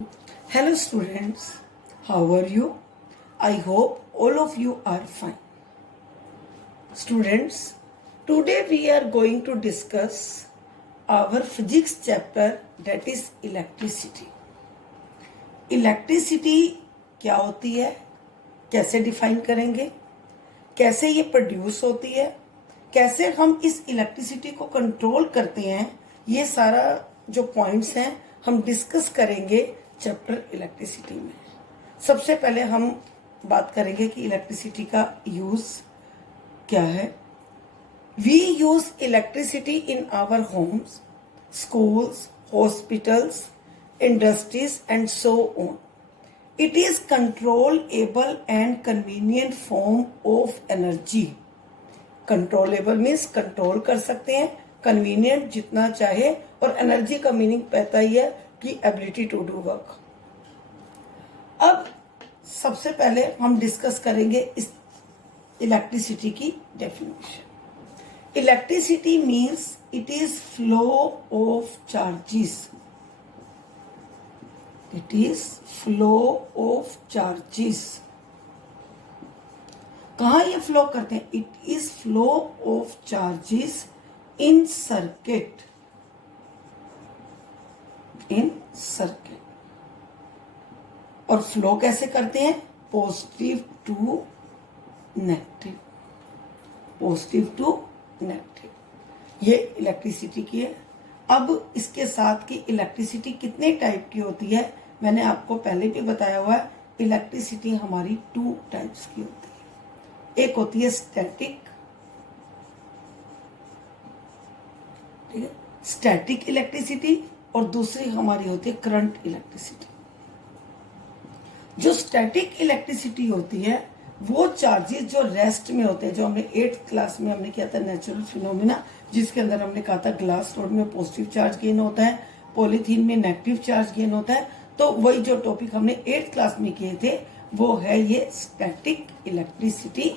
Hello students, how are you? I hope all of you are fine. Students, today we are going to discuss our physics chapter, that is electricity. Electricity क्या होती है, कैसे define करेंगे, कैसे ये produce होती है, कैसे हम इस इलेक्ट्रिसिटी को कंट्रोल करते हैं, ये सारा जो पॉइंट्स हैं हम डिस्कस करेंगे चैप्टर इलेक्ट्रिसिटी में। सबसे पहले हम बात करेंगे कि इलेक्ट्रिसिटी का यूज क्या है। We use electricity in our homes, schools, hospitals, industries and so on. It is controllable and convenient form of energy. Controllable means control कर सकते हैं, convenient जितना चाहे, और एनर्जी का मीनिंग पता ही है कि एबिलिटी टू डू वर्क। अब सबसे पहले हम डिस्कस करेंगे इस इलेक्ट्रिसिटी की definition. Electricity means it is flow of charges. It is flow of charges. कहाँ ये फ्लो करते हैं? It is flow of charges in circuit. In circuit. और फ्लो कैसे करते हैं? Positive to negative. Positive to negative. ये इलेक्ट्रिसिटी की है। अब इसके साथ की इलेक्ट्रिसिटी कितने टाइप की होती है मैंने आपको पहले भी बताया हुआ है। इलेक्ट्रिसिटी हमारी टू टाइप्स की होती है। एक होती है स्टैटिक, ठीक है, स्टैटिक इलेक्ट्रिसिटी, और दूसरी हमारी होती है करंट इलेक्ट्रिसिटी। जो स्टैटिक इलेक्ट्रिसिटी होती है वो चार्जेस जो रेस्ट में होते हैं, जो हमने 8th क्लास में हमने किया था नेचुरल फिनोमिना, जिसके अंदर हमने कहा था ग्लास रोड में पॉजिटिव चार्ज गेन होता है, पॉलीथीन में नेगेटिव चार्ज गेन होता है। तो वही जो टॉपिक हमने 8th क्लास में किए थे वो है ये static electricity,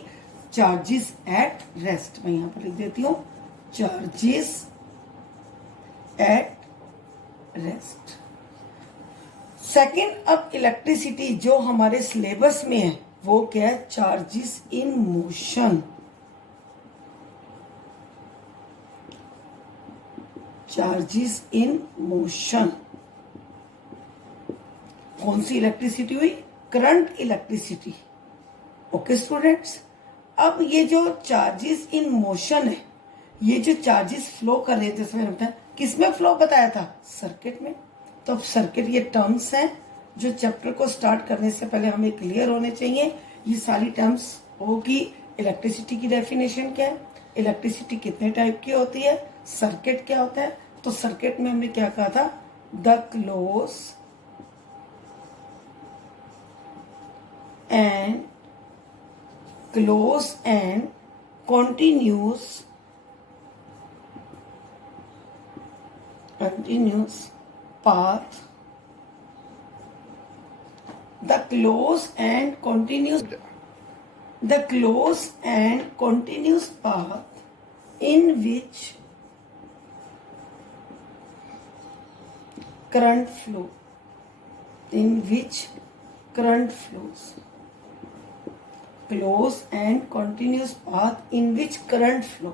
charges at rest. मैं यहां पर लिख देती हूं, चार्जेस एट रेस्ट। सेकेंड, अब इलेक्ट्रिसिटी जो हमारे सिलेबस में है वो क्या है? Charges in motion. Charges in motion. कौन सी इलेक्ट्रिसिटी हुई? Current electricity. ओके स्टूडेंट्स, अब ये जो चार्जेस इन मोशन है, ये जो चार्जेस फ्लो कर रहे थे इसमें बताया, किसमें फ्लो बताया था? सर्किट में। तो अब सर्किट ये टर्म्स हैं जो चैप्टर को स्टार्ट करने से पहले हमें क्लियर होने चाहिए। ये सारी टर्म्स होगी। इलेक्ट्रिसिटी की डेफिनेशन क्या है, इलेक्ट्रिसिटी कितने टाइप की होती है, सर्किट क्या होता है। तो सर्किट में हमने क्या कहा था? The close and continuous path. The close and continuous path in which current flows. Close and continuous path in which current flow.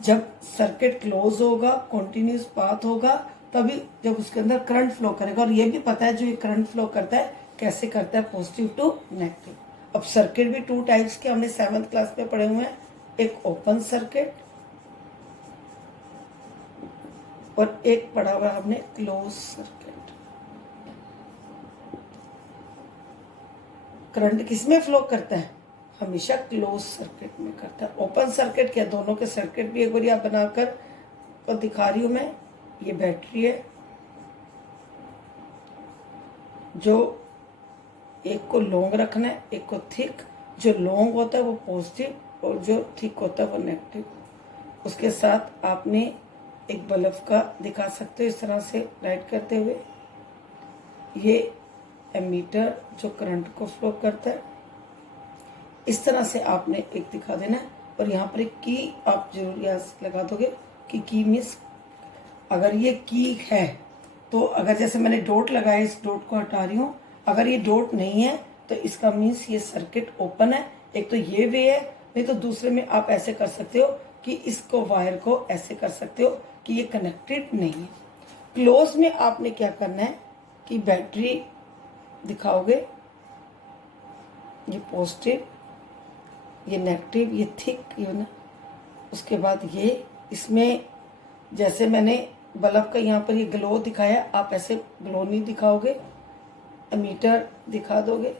जब सर्किट क्लोज होगा, कॉन्टिन्यूस पाथ होगा, तभी जब उसके अंदर करंट फ्लो करेगा। और ये भी पता है जो ये करंट फ्लो करता है कैसे करता है, पॉजिटिव टू नेगेटिव। अब सर्किट भी टू टाइप्स के हमने 7th क्लास में पढ़े हुए हैं। एक ओपन सर्किट और एक पढ़ा हुआ हमने क्लोज सर्किट। करंट किसमें फ्लो करता है? हमेशा क्लोज सर्किट में करता है। ओपन सर्किट क्या? दोनों के सर्किट भी एक बार आप बनाकर तो दिखा रही हूं मैं। ये बैटरी है, जो एक को लॉन्ग रखना है, एक को थिक। जो लॉन्ग होता है वो पॉजिटिव और जो थिक होता है वो नेगेटिव। उसके साथ आपने एक बल्ब का दिखा सकते हो इस तरह से लाइट करते हुए। ये एमीटर जो करंट को फ्लो करता है, इस तरह से आपने एक दिखा देना है। और यहाँ पर एक की आप जरूर याद लगा दोगे कि की मीन्स अगर ये की है तो तो अगर जैसे मैंने डॉट लगाया, इस डॉट को हटा रही हूँ, अगर ये डॉट नहीं है तो इसका मीन्स ये सर्किट ओपन है। एक तो ये वे है, नहीं तो दूसरे में आप ऐसे कर सकते हो कि इसको वायर को ऐसे कर सकते हो कि ये कनेक्टेड नहीं है। क्लोज में आपने क्या करना है कि बैटरी दिखाओगे, ये पॉजिटिव, ये नेगेटिव, ये थिक, ये ना, उसके बाद ये इसमें जैसे मैंने बल्ब का यहाँ पर ये ग्लो दिखाया, आप ऐसे ग्लो नहीं दिखाओगे, एमीटर दिखा दोगे,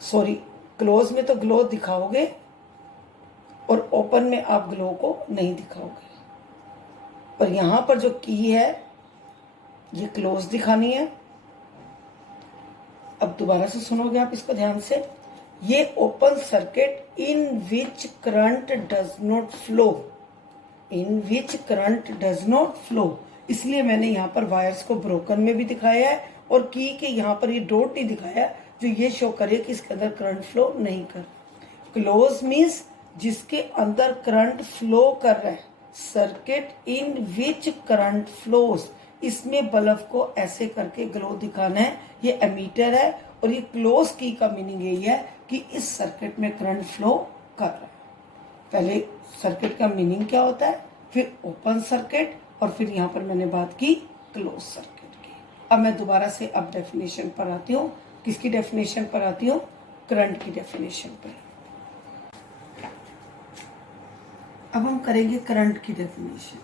सॉरी क्लोज में तो ग्लो दिखाओगे और ओपन में आप ग्लो को नहीं दिखाओगे। और यहाँ पर जो की है ये क्लोज दिखानी है। अब दोबारा से सुनोगे आप इसको ध्यान से। ये open circuit in which current does not flow, in which current does not flow, इसलिए मैंने यहाँ पर वायर्स को ब्रोकन में भी दिखाया है और की के यहाँ पर ये डॉट नहीं दिखाया जो ये शो करे कि इसके अंदर करंट फ्लो नहीं कर। क्लोज मीन्स जिसके अंदर करंट फ्लो कर रहा है, circuit in which current flows, इसमें बल्ब को ऐसे करके ग्लो दिखाना है। ये एमीटर है और ये क्लोज की का मीनिंग यही है कि इस सर्किट में करंट फ्लो कर रहा है। पहले सर्किट का मीनिंग क्या होता है, फिर ओपन सर्किट, और फिर यहाँ पर मैंने बात की क्लोज सर्किट की। अब मैं दोबारा से अब डेफिनेशन पर आती हूँ। किसकी डेफिनेशन पर आती हूँ? करंट की डेफिनेशन पर। अब हम करेंगे करंट की डेफिनेशन।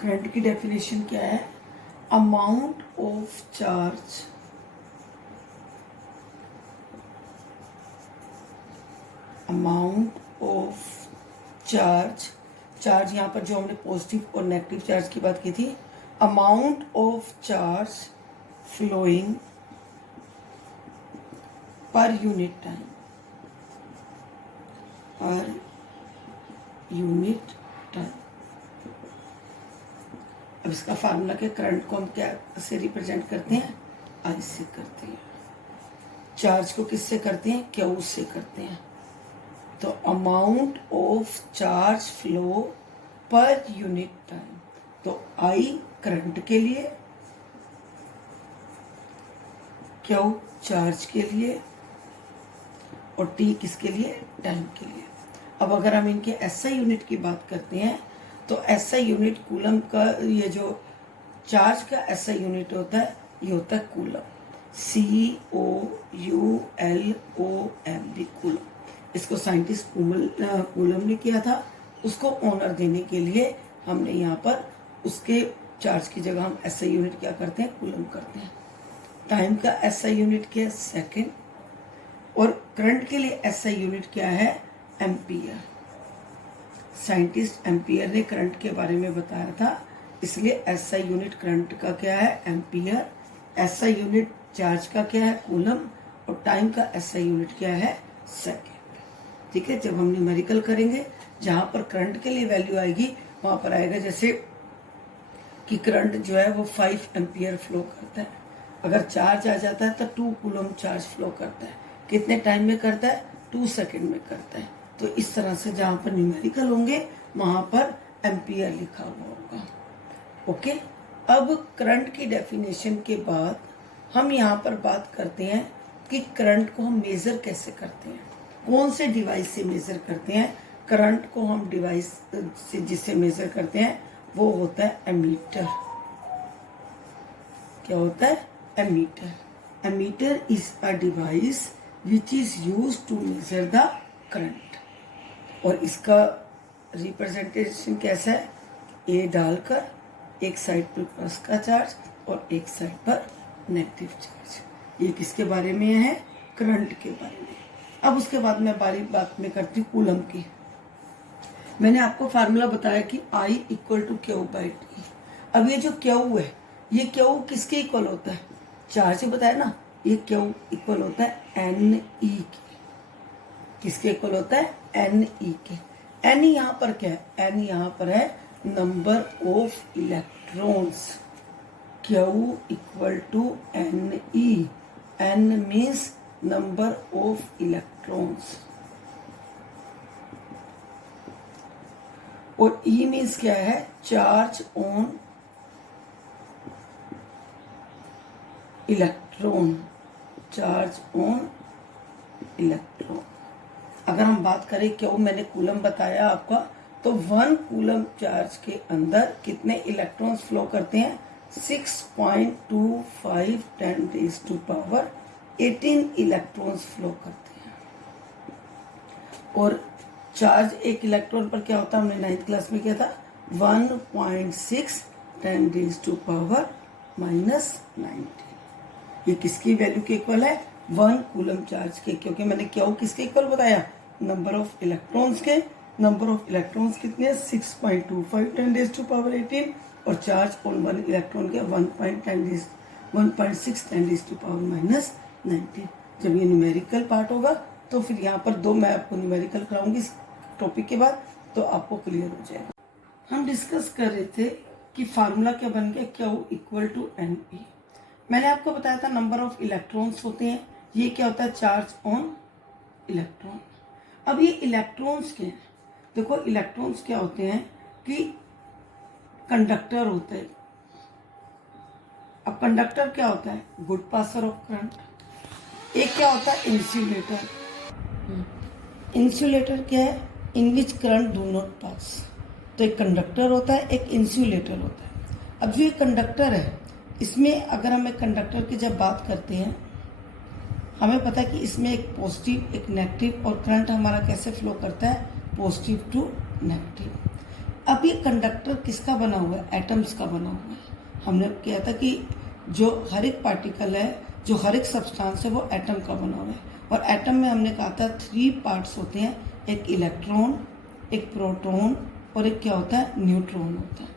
करंट की डेफिनेशन क्या है? अमाउंट ऑफ चार्ज चार्ज यहाँ पर जो हमने पॉजिटिव और नेगेटिव चार्ज की बात की थी, amount of charge flowing per unit time, per unit time. अब इसका फार्मूला के करंट को हम क्या से रिप्रेजेंट करते हैं? आई से करते हैं। चार्ज को किससे करते हैं? क्यू से करते हैं। तो अमाउंट ऑफ चार्ज फ्लो पर यूनिट टाइम, तो आई करंट के लिए, क्यू चार्ज के लिए, और टी किसके लिए? टाइम के लिए। अब अगर हम इनके एसआई यूनिट की बात करते हैं तो एसआई यूनिट कूलम का, ये जो चार्ज का एसआई यूनिट होता है ये होता है कूलम, COULOM, कूलम। इसको साइंटिस्ट कूलम ने किया था। उसको ऑनर देने के लिए हमने यहाँ पर उसके चार्ज की जगह हम एसआई यूनिट क्या करते हैं? कूलम करते हैं। टाइम का एसआई यूनिट क्या है? सेकेंड। और करंट के लिए एसआई यूनिट क्या है? एम्पियर। साइंटिस्ट एम्पियर ने करंट के बारे में बताया था, इसलिए एसआई यूनिट करंट का क्या है? एम्पियर। एसआई यूनिट चार्ज का क्या है? कूलम। और टाइम का एसआई यूनिट क्या है? सेकेंड। ठीक है, जब हम न्यूमेरिकल करेंगे जहां पर करंट के लिए वैल्यू आएगी वहां पर आएगा जैसे कि करंट जो है वो 5 एम्पियर फ्लो करता है। अगर चार्ज आ जाता है तो 2 कूलम चार्ज फ्लो करता है। कितने टाइम में करता है? 2 सेकेंड में करता है। तो इस तरह से जहां पर न्यूमेरिकल होंगे वहां पर एम्पियर लिखा हुआ होगा। ओके, अब करंट की डेफिनेशन के बाद हम यहाँ पर बात करते हैं कि करंट को हम मेजर कैसे करते हैं, कौन से डिवाइस से मेजर करते हैं। करंट को हम डिवाइस से जिससे मेजर करते हैं वो होता है एमीटर। क्या होता है? Ammeter. Ammeter is a device which is used to measure the current. और इसका रिप्रेजेंटेशन कैसा है? ए डालकर एक साइड पर प्लस का चार्ज और एक साइड पर नेगेटिव चार्ज। ये किसके बारे में है? करंट के बारे में। अब उसके बाद मैं बात में करती हूँ कूलम की। मैंने आपको फार्मूला बताया कि I = Q/T। अब ये जो Q है, ये Q किसके इक्वल होता है? चार्ज बताया ना, ये Q इक्वल होता है NE के। किसके इक्वल होता है? NE के। N यहाँ पर क्या है? N यहाँ पर है number of electrons. Q = NE। N means number of electrons. और ई मीन्स क्या है, charge on electron, charge on electron. अगर हम बात करें क्यों मैंने कूलम बताया आपका, तो 1 कूलम चार्ज के अंदर कितने इलेक्ट्रॉन्स फ्लो करते हैं, 6.25 10⁻18 इलेक्ट्रॉन्स फ्लो करते हैं। और चार्ज एक इलेक्ट्रॉन पर क्या होता है, हमने 9th क्लास में किया था, 1.6 10⁻⁻19। ये किसकी वैल्यू के इक्वल है, 1 कूलम चार्ज के, क्योंकि मैंने क्यों किसके इक्वल बताया, नंबर ऑफ इलेक्ट्रॉन्स के। नंबर ऑफ इलेक्ट्रॉन्स कितने, 6.25 10⁻18 और चार्ज ऑन 1 इलेक्ट्रॉन के 1.6 10⁻⁻19। जब ये न्यूमेरिकल पार्ट होगा तो फिर यहाँ पर 2 मैं आपको न्यूमेरिकल कराऊंगी इस टॉपिक के बाद, तो आपको क्लियर हो जाएगा। हम डिस्कस कर रहे थे कि फार्मूला क्या बन गया, Q equal to N E. मैंने आपको बताया था नंबर ऑफ इलेक्ट्रॉन्स होते हैं, ये क्या होता है, चार्ज ऑन इलेक्ट्रॉन। अब ये इलेक्ट्रॉन्स के, देखो इलेक्ट्रॉन्स क्या होते हैं कि कंडक्टर होते हैं। अब कंडक्टर क्या होता है, गुड पासर ऑफ करंट। एक क्या होता है, इंसुलेटर। इंसुलेटर क्या है, in which current do not pass. तो एक कंडक्टर होता है, एक इंसुलेटर होता है। अब जो ये कंडक्टर है, इसमें अगर हम एक कंडक्टर की जब बात करते हैं, हमें पता है कि इसमें एक पॉजिटिव एक नेगेटिव, और करंट हमारा कैसे फ्लो करता है, पॉजिटिव टू नेगेटिव। अब ये कंडक्टर किसका बना हुआ है, एटम्स का बना हुआ है। हमने किया था कि जो हर एक पार्टिकल है, जो हर एक सब्सटेंस है, वो एटम का बना हुआ है। और एटम में हमने कहा था 3 पार्ट्स होते हैं, एक इलेक्ट्रॉन, एक प्रोटॉन और एक क्या होता है, न्यूट्रॉन होता है।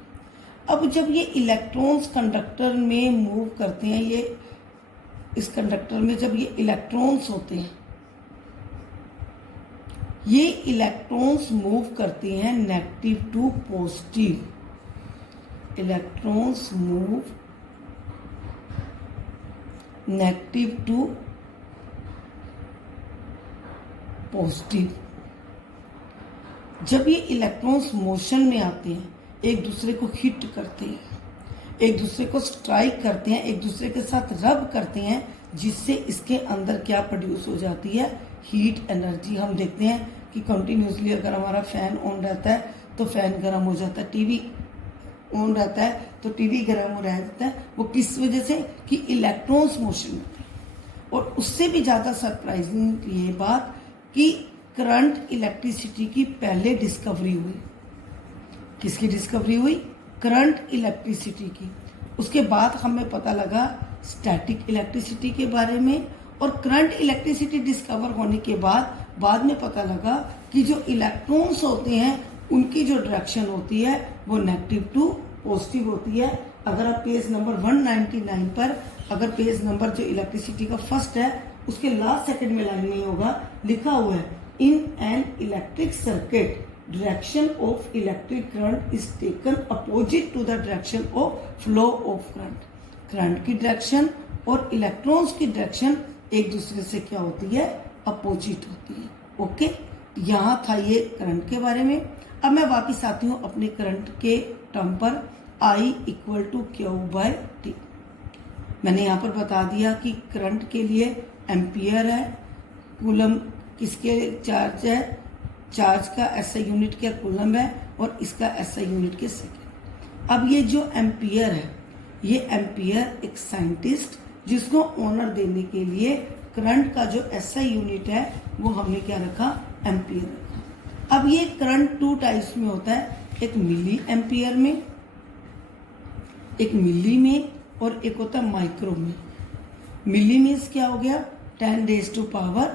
अब जब ये इलेक्ट्रॉन्स कंडक्टर में मूव करते हैं, ये इस कंडक्टर में जब ये इलेक्ट्रॉन्स होते हैं, ये इलेक्ट्रॉन्स मूव करते हैं negative to positive. Electrons move negative to positive. जब ये इलेक्ट्रॉन्स मोशन में आते हैं, एक दूसरे को हिट करते हैं, एक दूसरे को स्ट्राइक करते हैं, एक दूसरे के साथ रब करते हैं, जिससे इसके अंदर क्या प्रोड्यूस हो जाती है, हीट एनर्जी। हम देखते हैं कि कंटिन्यूसली अगर हमारा फैन ऑन रहता है तो फैन गर्म हो जाता है, टीवी ऑन रहता है तो टीवी गर्म हो जाता है। वो किस वजह से, कि इलेक्ट्रॉन्स मोशन में थे। और उससे भी ज़्यादा सरप्राइजिंग ये बात कि करंट इलेक्ट्रिसिटी की पहले डिस्कवरी हुई। किसकी डिस्कवरी हुई, करंट इलेक्ट्रिसिटी की। उसके बाद हमें पता लगा स्टैटिक इलेक्ट्रिसिटी के बारे में। और करंट इलेक्ट्रिसिटी डिस्कवर होने के बाद में पता लगा कि जो इलेक्ट्रॉन्स होते हैं, उनकी जो डायरेक्शन होती है वो नेगेटिव टू पॉजिटिव होती है। अगर आप पेज नंबर 199 पर, अगर पेज नंबर जो इलेक्ट्रिसिटी का फर्स्ट है, उसके लास्ट सेकंड में लाइन नहीं होगा, लिखा हुआ है, in an electric circuit direction of electric current is taken opposite to the direction of flow of current। Current की डायरेक्शन और इलेक्ट्रॉन्स की डायरेक्शन एक दूसरे से क्या होती है, अपोजिट होती है। ओके, यहाँ था ये करंट के बारे में। अब मैं वापस आती हूँ अपने करंट के टर्म पर, I equal to Q by T. मैंने यहाँ पर बता दिया कि करंट के लिए एम्पियर है, कूलम किसके चार्ज है, चार्ज का एसआई यूनिट क्या कूलम है, और इसका एसआई यूनिट के सेकेंड। अब ये जो एम्पियर है, ये एम्पियर एक साइंटिस्ट जिसको ऑनर देने के लिए करंट का जो एसआई यूनिट है वो हमने क्या रखा, एम्पियर रखा। अब ये करंट 2 टाइप्स में होता है, एक मिली एम्पियर में, एक मिली में, और एक होता है माइक्रो में। मिली मीन्स क्या हो गया, 10⁻³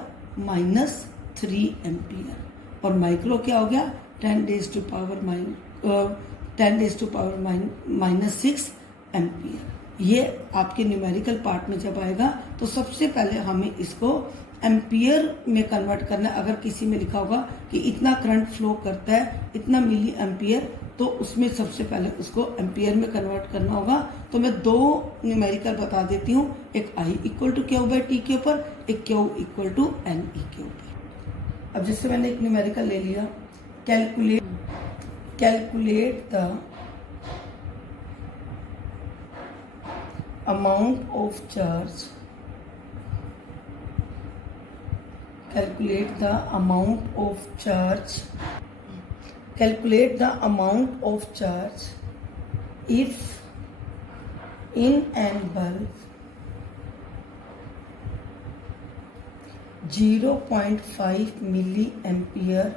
एम्पियर, और माइक्रो क्या हो गया, 10⁻⁻6 एम्पियर। ये आपके न्यूमेरिकल पार्ट में जब आएगा तो सबसे पहले हमें इसको एम्पियर में कन्वर्ट करना है। अगर किसी में लिखा होगा कि इतना करंट फ्लो करता है, इतना मिली एम्पियर, तो उसमें सबसे पहले उसको एम्पियर में कन्वर्ट करना होगा। तो मैं 2 न्यूमेरिकल बता देती हूँ, एक I equal to Q by T के ऊपर, एक Q equal to N E के ऊपर। अब जैसे मैंने एक न्यूमेरिकल ले लिया, calculate the amount of charge, calculate the amount of charge, calculate the amount of charge if in an bulb 0.5 milliampere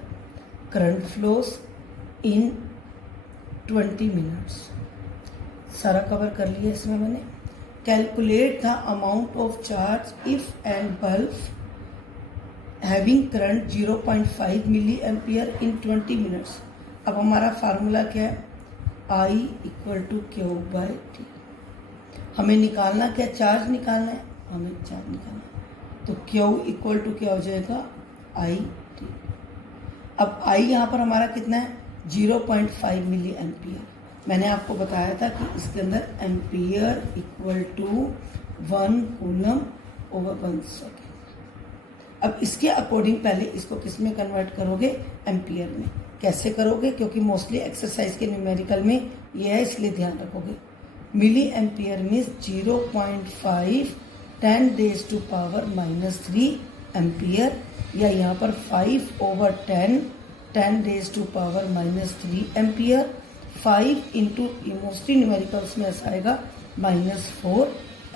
current flows in 20 minutes. सारा कवर कर लिया इसमें मैंने. Calculate the amount of charge if and bulb having current 0.5 milli ampere in 20 minutes. अब हमारा formula क्या है? I equal to Q by T. हमें निकालना क्या? चार्ज निकालना है. हमें चार्ज निकालना है तो क्यू इक्वल टू क्या हो जाएगा? I T. अब आई यहाँ पर हमारा कितना है? 0.5 मिली एम्पियर. मैंने आपको बताया था कि इसके अंदर ampere equal to 1 coulomb over 1 second. अब इसके अकॉर्डिंग पहले इसको किस में कन्वर्ट करोगे? एम्पियर में. कैसे करोगे? क्योंकि मोस्टली एक्सरसाइज के न्यूमेरिकल में ये है, इसलिए ध्यान रखोगे. मिली एम्पियर मीन्स 0.5 10⁻³ एम्पियर, या यहाँ पर 5/10⁻³ एम्पियर. 5 इंटू मोस्टली न्यूमेरिकल्स में ऐसा आएगा -4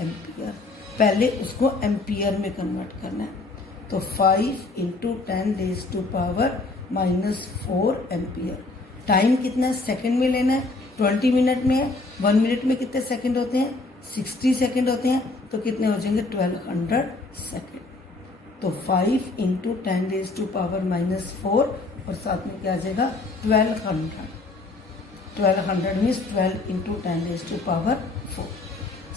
एम्पियर. पहले उसको एम्पियर में कन्वर्ट करना है. तो 5 इंटू 10⁻⁻4 एम्पियर. टाइम कितना है? सेकंड में लेना है. 20 मिनट में है. 1 मिनट में कितने सेकंड होते हैं? 60 सेकंड होते हैं. तो कितने हो जाएंगे? 1200 सेकंड. तो 5 इंटू 10⁻⁻4 और साथ में क्या आ जाएगा? 1200. 1200 मीन्स 12 इंटू 10⁻4.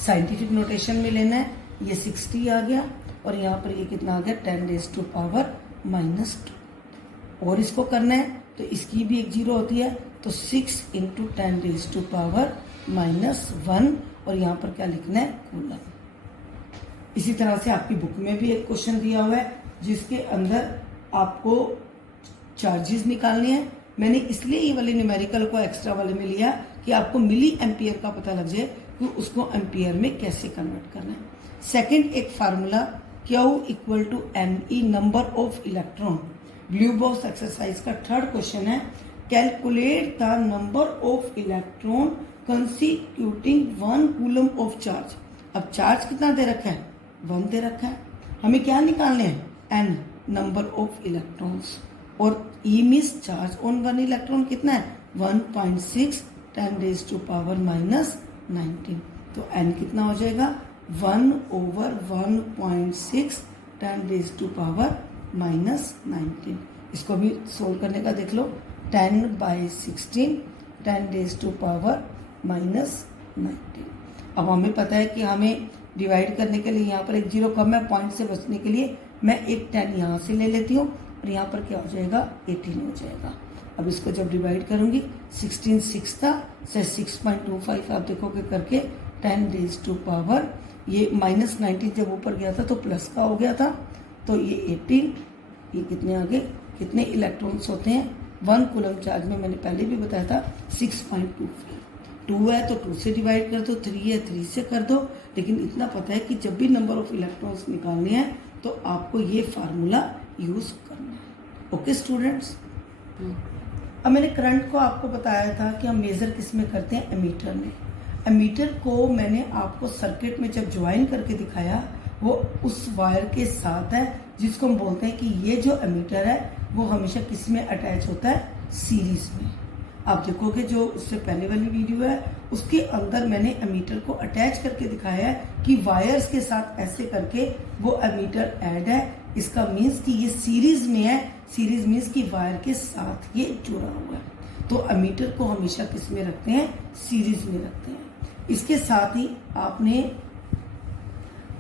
साइंटिफिक नोटेशन में लेना है. ये 60 आ गया और यहाँ पर ये कितना आ गया? 10⁻². और इसको करना है तो इसकी भी एक जीरो होती है. तो 6 इंटू 10⁻⁻1 और यहाँ पर क्या लिखना है? कूलम. इसी तरह से आपकी बुक में भी एक क्वेश्चन दिया हुआ है जिसके अंदर आपको चार्जेस निकालने हैं. मैंने इसलिए ये वाले न्यूमेरिकल को एक्स्ट्रा वाले में लिया कि आपको मिली एम्पियर का पता लग जाए कि उसको एम्पियर में कैसे कन्वर्ट करना है. सेकंड एक formula Q equal to NE number of electron. Blue box exercise का थर्ड क्वेश्चन है. Calculate the number of electron constituting 1 coulomb of charge. अब चार्ज कितना दे रखा है? 1 दे रखा है. हमें क्या निकालने हैं? N number of electrons. और E means charge on 1 electron कितना है? 1.6 10⁻⁻19. तो N कितना हो जाएगा? 1/1.6 10⁻⁻19. इसको भी सोल्व करने का देख लो. 10/16 10⁻⁻19. अब हमें पता है कि हमें डिवाइड करने के लिए यहाँ पर एक जीरो कम है. पॉइंट से बचने के लिए मैं एक 10 यहाँ से ले लेती हूँ और यहाँ पर क्या हो जाएगा? 18 हो जाएगा. अब इसको जब डिवाइड करूंगी 16 6 था से 6.25 आप देखोगे करके 10⁻, ये -19 जब ऊपर गया था तो प्लस का हो गया था. तो ये 18. ये कितने आगे? कितने इलेक्ट्रॉन्स होते हैं 1 कूलम चार्ज में? मैंने पहले भी बताया था 6.25. 2 है तो 2 से डिवाइड कर दो. 3 है 3 से कर दो. लेकिन इतना पता है कि जब भी नंबर ऑफ इलेक्ट्रॉन्स निकालने हैं तो आपको ये फार्मूला यूज करना है. Okay students. अब मैंने करंट को आपको बताया था कि हम मेजर किस में करते हैं? एमीटर में. एमीटर को मैंने आपको सर्किट में जब ज्वाइन करके दिखाया वो उस वायर के साथ है जिसको हम बोलते हैं कि ये जो एमीटर है वो हमेशा किस में अटैच होता है? सीरीज में. आप देखोगे जो उससे पहले वाली वीडियो है उसके अंदर मैंने एमीटर को अटैच करके दिखाया है कि वायर्स के साथ ऐसे करके वो एमीटर ऐड है. इसका मीन्स कि ये सीरीज में है. सीरीज मीन्स कि वायर के साथ ये जुड़ा हुआ है. तो एमीटर को हमेशा किस में रखते हैं? सीरीज में रखते हैं. इसके साथ ही आपने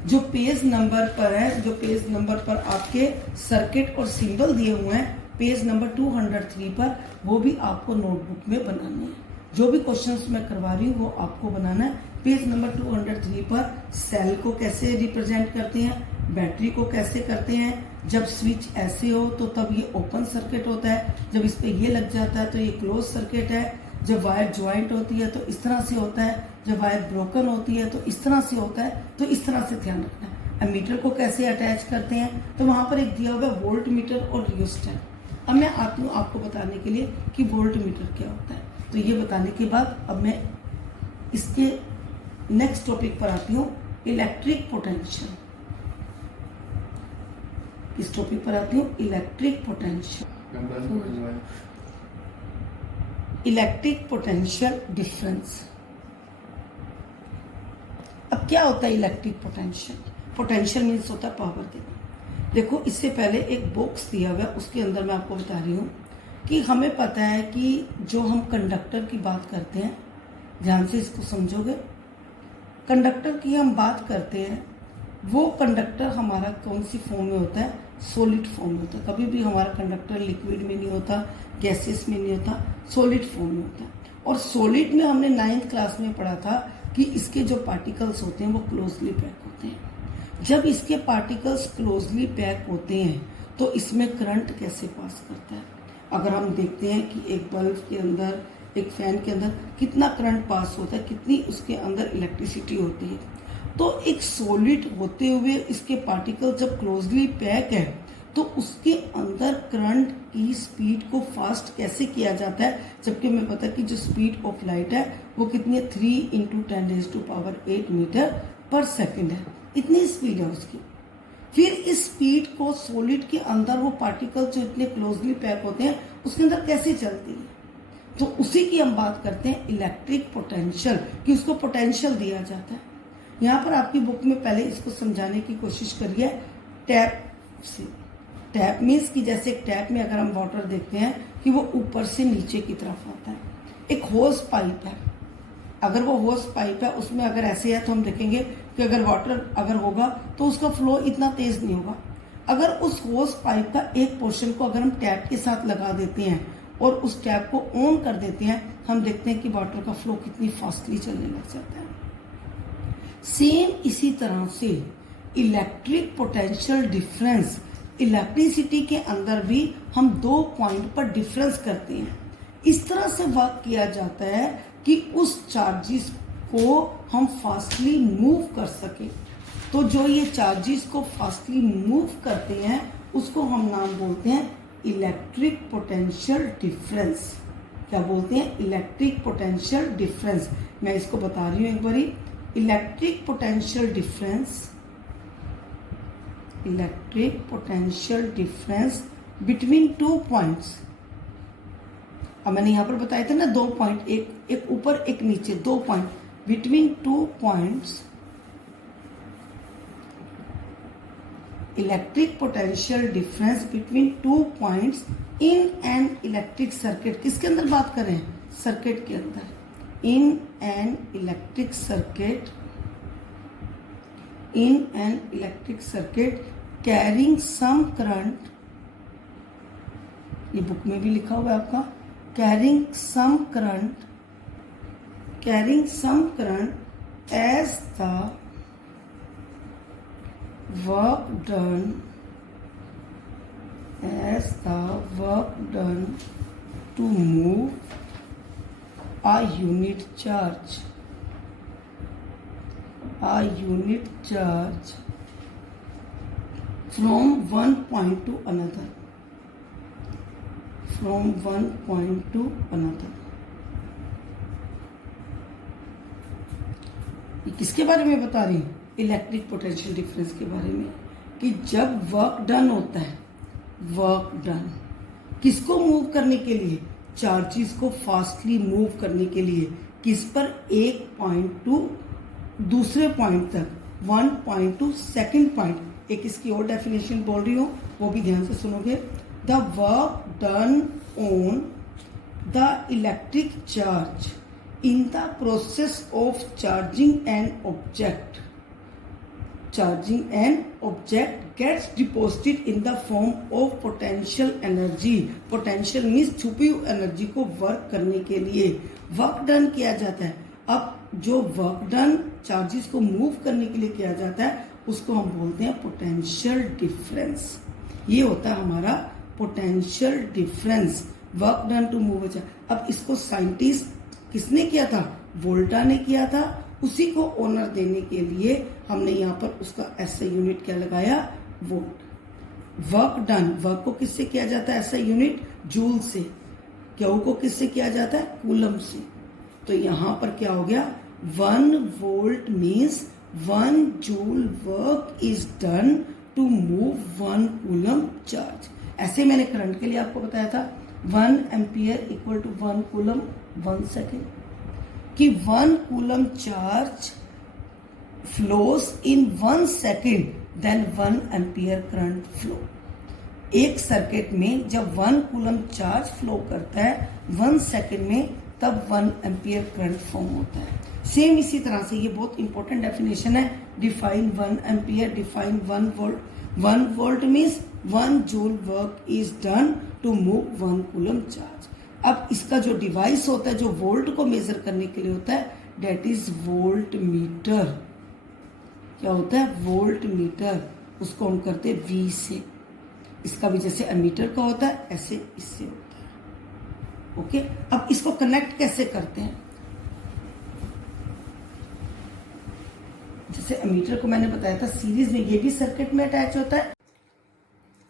जो पेज नंबर पर है, जो पेज नंबर पर आपके सर्किट और सिंबल दिए हुए हैं पेज नंबर 203 पर, वो भी आपको नोटबुक में बनाने हैं. जो भी क्वेश्चंस मैं करवा रही हूँ वो आपको बनाना है. पेज नंबर 203 पर सेल को कैसे रिप्रेजेंट करते हैं, बैटरी को कैसे करते हैं, जब स्विच ऐसे हो तो तब ये ओपन सर्किट होता है, जब इस पे ये लग जाता है तो ये क्लोज सर्किट है, जब वायर ज्वाइंट होती है तो इस तरह से होता है, जब वायर ब्रोकन होती है तो इस तरह से होता है। तो इस तरह से ध्यान रखना है। एमीटर को कैसे अटैच करते हैं, तो वहां पर एक दिया हुआ है वोल्ट मीटर और रियोस्टेट। अब मैं आती हूँ आपको बताने के लिए कि वोल्ट मीटर क्या होता है। तो ये बताने के बाद अब मैं इसके नेक्स्ट टॉपिक पर आती हूँ, इलेक्ट्रिक पोटेंशियल। इस टॉपिक पर आती हूँ, electric potential. Electric potential difference. अब क्या होता है इलेक्ट्रिक पोटेंशियल? पोटेंशियल मीन्स होता है पावर देना। देखो, इससे पहले एक बॉक्स दिया हुआ है, उसके अंदर मैं आपको बता रही हूँ कि हमें पता है कि जो हम कंडक्टर की बात करते हैं, ध्यान से इसको समझोगे, कंडक्टर की हम बात करते हैं, वो कंडक्टर हमारा कौन सी फॉर्म में होता है? सॉलिड फॉर्म में होता है। कभी भी हमारा कंडक्टर लिक्विड में नहीं होता, गैसेस में नहीं होता, सॉलिड फॉर्म में होता है। और सॉलिड में हमने 9th क्लास में पढ़ा था कि इसके जो पार्टिकल्स होते हैं वो क्लोजली पैक होते हैं। जब इसके पार्टिकल्स क्लोजली पैक होते हैं तो इसमें करंट कैसे पास करता है? अगर हम देखते हैं कि एक बल्ब के अंदर, एक फैन के अंदर कितना करंट पास होता है, कितनी उसके अंदर इलेक्ट्रिसिटी होती है, तो एक सॉलिड होते हुए इसके पार्टिकल जब क्लोजली पैक है तो उसके अंदर करंट की स्पीड को फास्ट कैसे किया जाता है? जबकि हमें पता है कि जो स्पीड ऑफ लाइट है वो कितनी है? 3 × 10⁸ मीटर पर सेकेंड है। इतनी स्पीड है उसकी। फिर इस स्पीड को सॉलिड के अंदर वो पार्टिकल जो इतने क्लोजली पैक होते हैं उसके अंदर कैसे चलती है? तो उसी की हम बात करते हैं इलेक्ट्रिक पोटेंशियल, कि उसको पोटेंशियल दिया जाता है। यहाँ पर आपकी बुक में पहले इसको समझाने की कोशिश करिए टैप से। टैप मीन्स कि जैसे एक टैप में अगर हम वाटर देखते हैं कि वो ऊपर से नीचे की तरफ आता है। एक होस पाइप है, अगर वो होस पाइप है उसमें अगर ऐसे है तो हम देखेंगे कि अगर वाटर अगर होगा तो उसका फ्लो इतना तेज नहीं होगा। अगर उस होस पाइप का एक पोर्शन को अगर हम टैप के साथ लगा देते हैं और उस टैप को ऑन कर देते हैं, हम देखते हैं कि वाटर का फ्लो कितनी फास्टली चलने लग जाता है। सेम इसी तरह से इलेक्ट्रिक पोटेंशियल डिफरेंस, इलेक्ट्रिसिटी के अंदर भी हम 2 पॉइंट पर डिफरेंस करते हैं। इस तरह से वर्क किया जाता है कि उस चार्जेस को हम फास्टली मूव कर सके। तो जो ये चार्जेस को फास्टली मूव करते हैं उसको हम नाम बोलते हैं इलेक्ट्रिक पोटेंशियल डिफरेंस। क्या बोलते हैं? Electric potential difference. मैं इसको बता रही हूं एक बारी। Electric potential difference, electric potential difference between 2 points. अब मैंने यहां पर बताए थे ना 2 पॉइंट, एक ऊपर एक नीचे, 2 point between 2 points. Electric potential difference between 2 points in an electric circuit. किसके अंदर बात करें? सर्किट के अंदर। in an electric circuit carrying some current, ये बुक में भी लिखा हुआ है आपका, carrying some current as the work done to move a unit charge from one point to another, ये किसके बारे में बता रही हूँ? इलेक्ट्रिक पोटेंशियल डिफरेंस के बारे में। कि जब वर्क डन होता है, वर्क डन किसको मूव करने के लिए? चार्जेस को फास्टली मूव करने के लिए। किस पर? एक पॉइंट टू दूसरे पॉइंट तक, 1 पॉइंट टू सेकेंड पॉइंट। एक इसकी और डेफिनेशन बोल रही हूं, वो भी ध्यान से सुनोगे। The work done on the electric charge in the process of charging an object gets deposited in the form of potential energy. Potential means छुपी हुई एनर्जी को वर्क करने के लिए वर्क डन किया जाता है। अब जो वर्क डन चार्जेस को मूव करने के लिए किया जाता है उसको हम बोलते हैं पोटेंशियल डिफरेंस। ये होता है हमारा potential difference, work done to move a charge. अब इसको साइंटिस्ट किसने किया था? वोल्टा ने किया था। उसी को ऑनर देने के लिए हमने यहाँ पर उसका ऐसा यूनिट क्या लगाया? वोल्ट। वर्क डन, वर्क को किससे किया जाता है ऐसा यूनिट? जूल से। क्यू को किससे किया जाता है? कूलम से। तो यहां पर क्या हो गया? 1 volt means 1 joule work is done to move 1 coulomb charge. ऐसे मैंने करंट के लिए आपको बताया था 1 ampere equal to 1 coulomb 1 second, कि 1 coulomb charge flows in 1 second then 1 ampere current flow. एक सर्किट में जब 1 कूलम चार्ज फ्लो करता है 1 सेकेंड में, तब 1 एम्पियर करंट फॉर्म होता है। सेम इसी तरह से ये बहुत इंपॉर्टेंट डेफिनेशन है। Define 1 ampere, define 1 volt. 1 volt means 1 joule work is done to move 1 coulomb charge. अब इसका जो डिवाइस होता है जो वोल्ट को मेजर करने के लिए होता है, डेट इज वोल्ट मीटर। क्या होता है? Volt meter. उसको हम करते हैं V से। इसका भी जैसे एमीटर का होता है ऐसे इससे होता है। ओके, अब इसको कनेक्ट कैसे करते हैं? जैसे एमीटर को मैंने बताया था सीरीज में, ये भी सर्किट में अटैच होता है।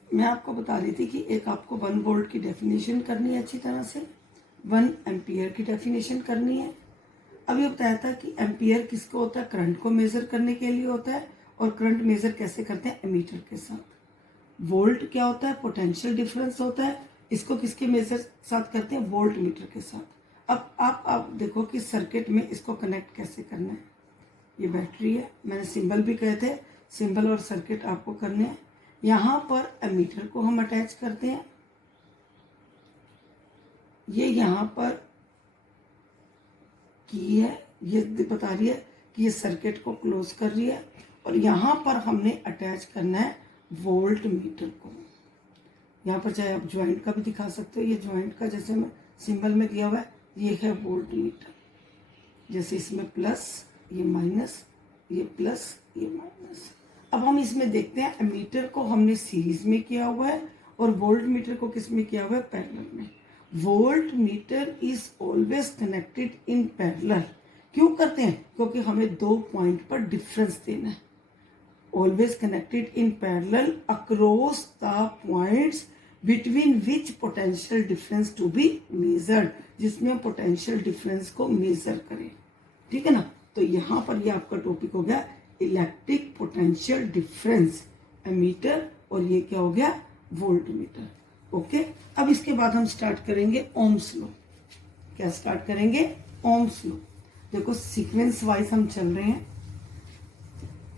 मैं आपको बता रही थी कि एक आपको 1 वोल्ट की डेफिनेशन करनी है अच्छी तरह से, 1 एम्पियर की डेफिनेशन करनी है। अब ये बताया था कि एम्पियर किसको होता है? करंट को मेजर करने के लिए होता है। और करंट मेजर कैसे करते हैं? एमीटर के साथ। वोल्ट क्या होता है? पोटेंशियल डिफरेंस होता है। इसको किसके मेजर साथ करते हैं? वोल्ट मीटर के साथ। अब आप देखो कि सर्किट में इसको कनेक्ट कैसे करना है। ये बैटरी है, मैंने सिंबल भी कहे थे, सिंबल और सर्किट आपको करने हैं। यहां पर एमीटर को हम अटैच करते हैं। ये यहां पर की है, ये बता रही है कि ये सर्किट को क्लोज कर रही है। और यहां पर हमने अटैच करना है वोल्ट मीटर को। यहाँ पर चाहे आप ज्वाइंट का भी दिखा सकते हो, ये ज्वाइंट का जैसे मैं सिंबल में दिया हुआ है, ये है वोल्ट मीटर। जैसे इसमें प्लस, ये माइनस, ये प्लस, ये माइनस। अब हम इसमें देखते हैं एमीटर को हमने सीरीज में किया हुआ है और वोल्ट मीटर को किस में किया हुआ है? पैरेलल में। Volt meter is always connected in parallel. क्यों करते हैं? क्योंकि हमें 2 पॉइंट पर डिफरेंस देना है। Always connected in parallel across the points between which potential difference to be measured, जिसमें पोटेंशियल डिफरेंस को मेजर करें। ठीक है ना? तो यहां पर ये आपका टॉपिक हो गया इलेक्ट्रिक पोटेंशियल डिफरेंस, एमीटर, और ये क्या हो गया? Volt meter. ओके, अब इसके बाद हम स्टार्ट करेंगे ओम्स लॉ। क्या स्टार्ट करेंगे? Ohm's law. देखो सीक्वेंस वाइज हम चल रहे हैं।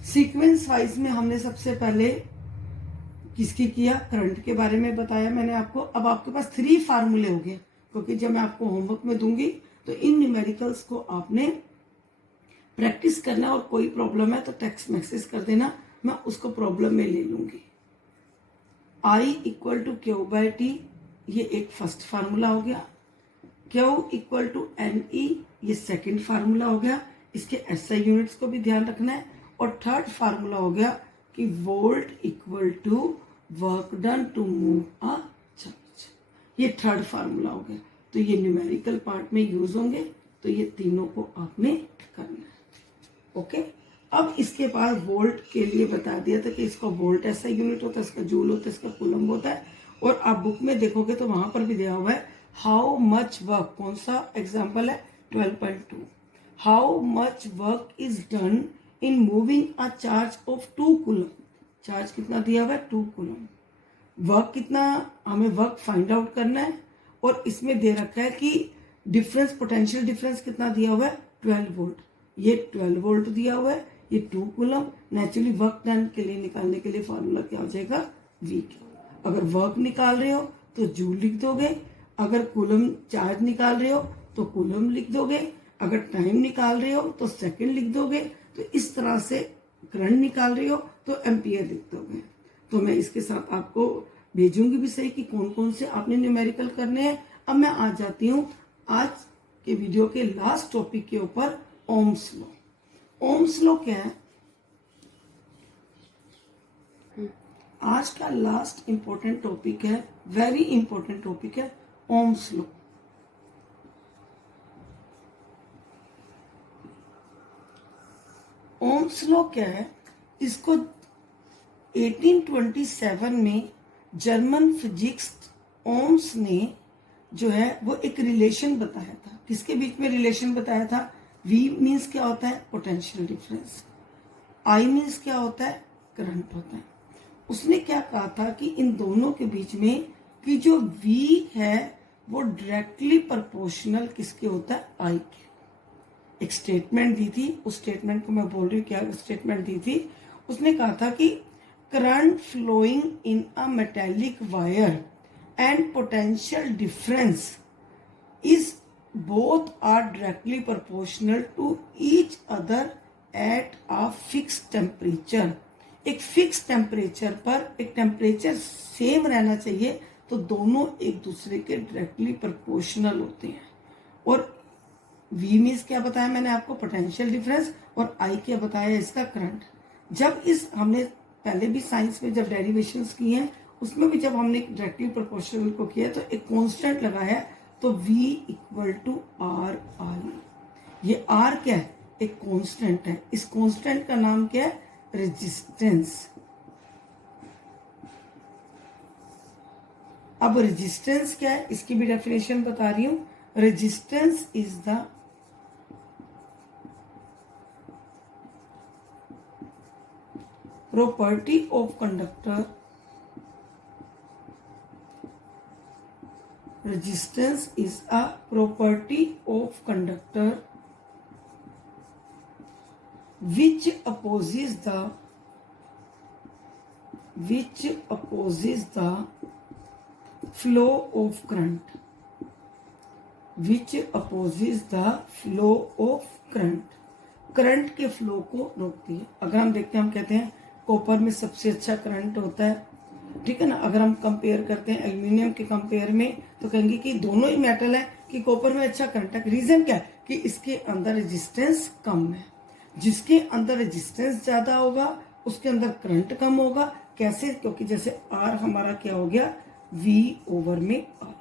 सीक्वेंस वाइज में हमने सबसे पहले किसकी किया? करंट के बारे में बताया मैंने आपको। अब आपके पास 3 फार्मूले हो गए, क्योंकि जब मैं आपको होमवर्क में दूंगी तो इन न्यूमेरिकल्स को आपने प्रैक्टिस करना, और कोई प्रॉब्लम है तो टेक्स्ट मैसेज कर देना, मैं उसको प्रॉब्लम में ले लूंगी। I equal to Q by T, ये एक फर्स्ट फार्मूला हो गया। Q equal to N E, ये सेकेंड फार्मूला हो गया। इसके एसआई यूनिट्स को भी ध्यान रखना है। और थर्ड फार्मूला हो गया कि volt equal to work done to move a charge. ये थर्ड फार्मूला हो गया। तो ये न्यूमेरिकल पार्ट में यूज होंगे, तो ये तीनों को आपने करना है। ओके, अब इसके बाद वोल्ट के लिए बता दिया था कि इसका वोल्ट ऐसा यूनिट होता है, इसका जूल होता है, इसका कूलम होता है। और आप बुक में देखोगे तो वहां पर भी दिया हुआ है हाउ मच वर्क। कौन सा एग्जाम्पल है? 12.2। How much work is done in moving a charge of 2 coulomb. Charge कितना दिया हुआ है? 2 कूलम। वर्क कितना, हमें वर्क फाइंड आउट करना है। और इसमें दे रखा है कि डिफरेंस, पोटेंशियल डिफरेंस कितना दिया हुआ है? 12 वोल्ट। ये 12 वोल्ट दिया हुआ है, ये 2 कूलम। नेचुरली वर्क डन के लिए निकालने के लिए फॉर्मूला क्या हो जाएगा? V। अगर वर्क निकाल रहे हो तो जूल लिख दोगे, अगर कूलम चार्ज निकाल रहे हो तो कूलम लिख दोगे, अगर टाइम निकाल रहे हो तो सेकंड लिख दोगे। तो इस तरह से करंट निकाल रहे हो तो एम्पियर लिख दोगे। तो मैं इसके साथ आपको भेजूंगी भी सही कि कौन कौन से आपने न्यूमेरिकल करने हैं। अब मैं आ जाती हूँ आज के वीडियो के लास्ट टॉपिक के ऊपर, ओम्स लॉ। ओम्स लॉ क्या है? आज का लास्ट इंपॉर्टेंट टॉपिक है, वेरी इंपॉर्टेंट टॉपिक है, ओम्स लॉ। ओम्स लॉ क्या है? इसको 1827 में जर्मन फिजिक्स ओम्स ने जो है वो एक रिलेशन बताया था। किसके बीच में रिलेशन बताया था? V मीन्स क्या होता है? Potential difference. I मीन्स क्या होता है? करंट होता है। उसने क्या कहा था कि इन दोनों के बीच में कि जो V है वो डायरेक्टली प्रोपोर्शनल किसके होता है? I के। एक स्टेटमेंट दी थी, उस स्टेटमेंट को मैं बोल रही हूँ, क्या स्टेटमेंट दी थी? उसने कहा था कि current flowing in a metallic wire and potential difference is both are directly proportional to each other at a fix temperature. एक फिक्स टेम्परेचर पर, एक टेम्परेचर सेम रहना चाहिए, तो दोनों एक दूसरे के डायरेक्टली प्रोपोर्शनल होते हैं। और V मीन्स क्या बताया मैंने आपको? Potential difference. और I क्या बताया? इसका करंट। जब इस हमने पहले भी साइंस में जब डेरिवेशंस की हैं, उसमें भी जब हमने डायरेक्टली प्रोपोर्शनल को किया तो एक कांस्टेंट लगाया, तो V equal to R I. ये R क्या है? एक कांस्टेंट है। इस कांस्टेंट का नाम क्या है? रेजिस्टेंस। अब रेजिस्टेंस क्या है? इसकी भी डेफिनेशन बता रही हूं। Resistance is the property of conductor. Resistance is a property of conductor which opposes the flow of current. Which opposes the flow of current. Current के फ्लो को रोकती है। अगर हम देखते हैं, हम कहते हैं कॉपर में सबसे अच्छा करंट होता है, ठीक है ना। अगर हम कंपेयर करते हैं एल्यूमिनियम के कंपेयर में, तो कहेंगे कि दोनों ही मेटल है कि कॉपर में अच्छा करंट है। रीजन क्या है? कि इसके अंदर रेजिस्टेंस कम है। जिसके अंदर रेजिस्टेंस ज्यादा होगा उसके अंदर करंट कम होगा। कैसे? क्योंकि जैसे R हमारा क्या हो गया? V ओवर में I।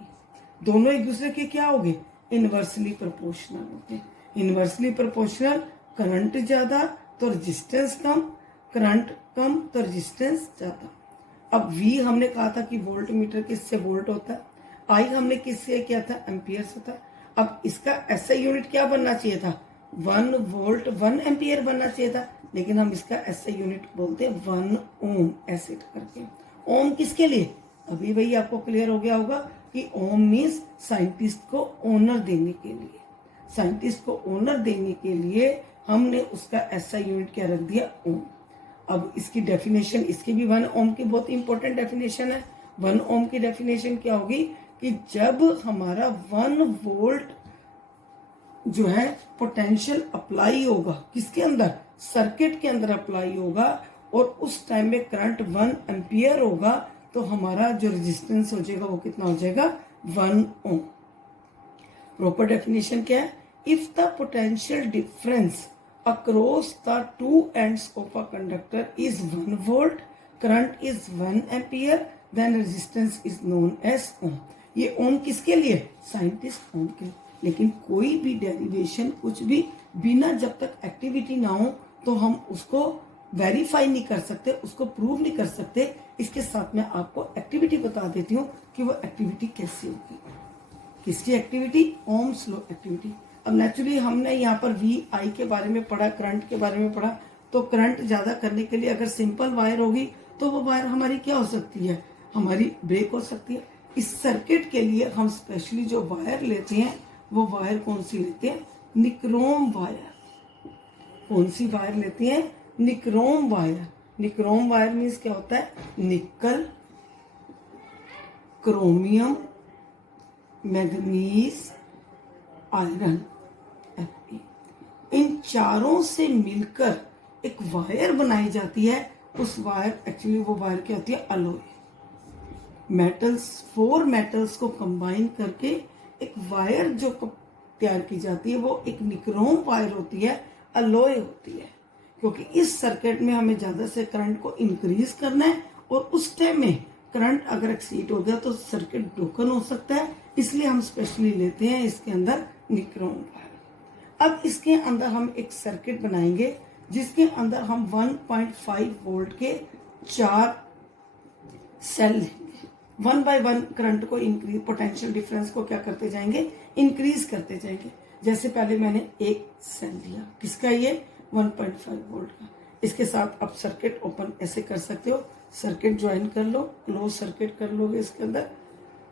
दोनों एक दूसरे के क्या हो गए? इनवर्सली प्रोपोर्शनल होते हैं। इनवर्सली प्रोपोर्शनल, करंट ज्यादा तो रेजिस्टेंस कम, करंट कम तो रेजिस्टेंस ज्यादा। अब V हमने कहा था कि वोल्ट मीटर किससे वोल्ट होता है, I हमने किससे किया था? एम्पियर से था। अब इसका SI यूनिट क्या बनना चाहिए था? 1 वोल्ट 1 एम्पियर बनना चाहिए था, लेकिन हम इसका SI यूनिट बोलते हैं 1 ओम, ऐसे करके। ओम किसके लिए? अभी वही आपको क्लियर हो गया होगा कि ओम मीन्स साइंटिस्ट को ऑनर देने के लिए। साइंटिस्ट को ऑनर देने के लिए हमने उसका SI यूनिट क्या रख दिया? ओम। अब इसकी डेफिनेशन, इसकी भी 1 ओम की बहुत इंपॉर्टेंट डेफिनेशन है। 1 ओम की डेफिनेशन क्या होगी कि जब हमारा 1 वोल्ट जो है पोटेंशियल अप्लाई होगा, किसके अंदर? सर्किट के अंदर अप्लाई होगा, और उस टाइम में करंट 1 एम्पियर होगा, तो हमारा जो रेजिस्टेंस हो जाएगा वो कितना हो जाएगा? 1 ओम। प्रॉपर डेफिनेशन क्या है? If the potential difference across the two ends of a conductor is 1 volt, current is 1 ampere, then resistance is known as ohm. ये ओम किसके लिए? साइंटिस्ट ओम के लिए। लेकिन कोई भी डेरिवेशन, कुछ भी बिना जब तक एक्टिविटी ना हो तो हम उसको वेरीफाई नहीं कर सकते, उसको प्रूव नहीं कर सकते। इसके साथ में आपको एक्टिविटी बता देती हूँ कि वो एक्टिविटी कैसी होगी। किसकी एक्टिविटी? Ohm's law activity. अब नेचुरली हमने यहाँ पर VI के बारे में पढ़ा, करंट के बारे में पढ़ा, तो करंट ज्यादा करने के लिए अगर सिंपल वायर होगी तो वो वायर हमारी क्या हो सकती है? हमारी ब्रेक हो सकती है। इस सर्किट के लिए हम स्पेशली जो वायर लेते हैं वो वायर कौन सी लेते हैं? Nichrome wire. कौन सी वायर लेते हैं? Nichrome wire. Nichrome wire means क्या होता है? निकल, क्रोमियम, मैग्नीज, आयरन, Fe। इन चारों से मिलकर एक वायर बनाई जाती है। उस वायर, एक्चुअली वो वायर क्या होती है? अलॉय। मेटल्स, 4 मेटल्स को कंबाइन करके एक वायर जो तैयार की जाती है वो एक निक्रोम वायर होती है, अलॉय होती है। क्योंकि इस सर्किट में हमें ज्यादा से करंट को इंक्रीज करना है और उस टाइम में करंट अगर एक्सीड हो गया तो सर्किट ब्रोकन हो सकता है, इसलिए हम स्पेशली लेते हैं इसके अंदर निक्रोम वायर। अब इसके अंदर हम एक सर्किट बनाएंगे जिसके अंदर हम 1.5 वोल्ट के 4 सेल लेंगे। 1 बाय 1 करंट को इंक्रीज, पोटेंशियल डिफरेंस को क्या करते जाएंगे, इंक्रीज करते जाएंगे। जैसे पहले मैंने एक सेल लिया, किसका, ये 1.5 वोल्ट का। इसके साथ आप सर्किट ओपन ऐसे कर सकते हो, सर्किट ज्वाइन कर लो, क्लोज सर्किट कर लोगे इसके अंदर।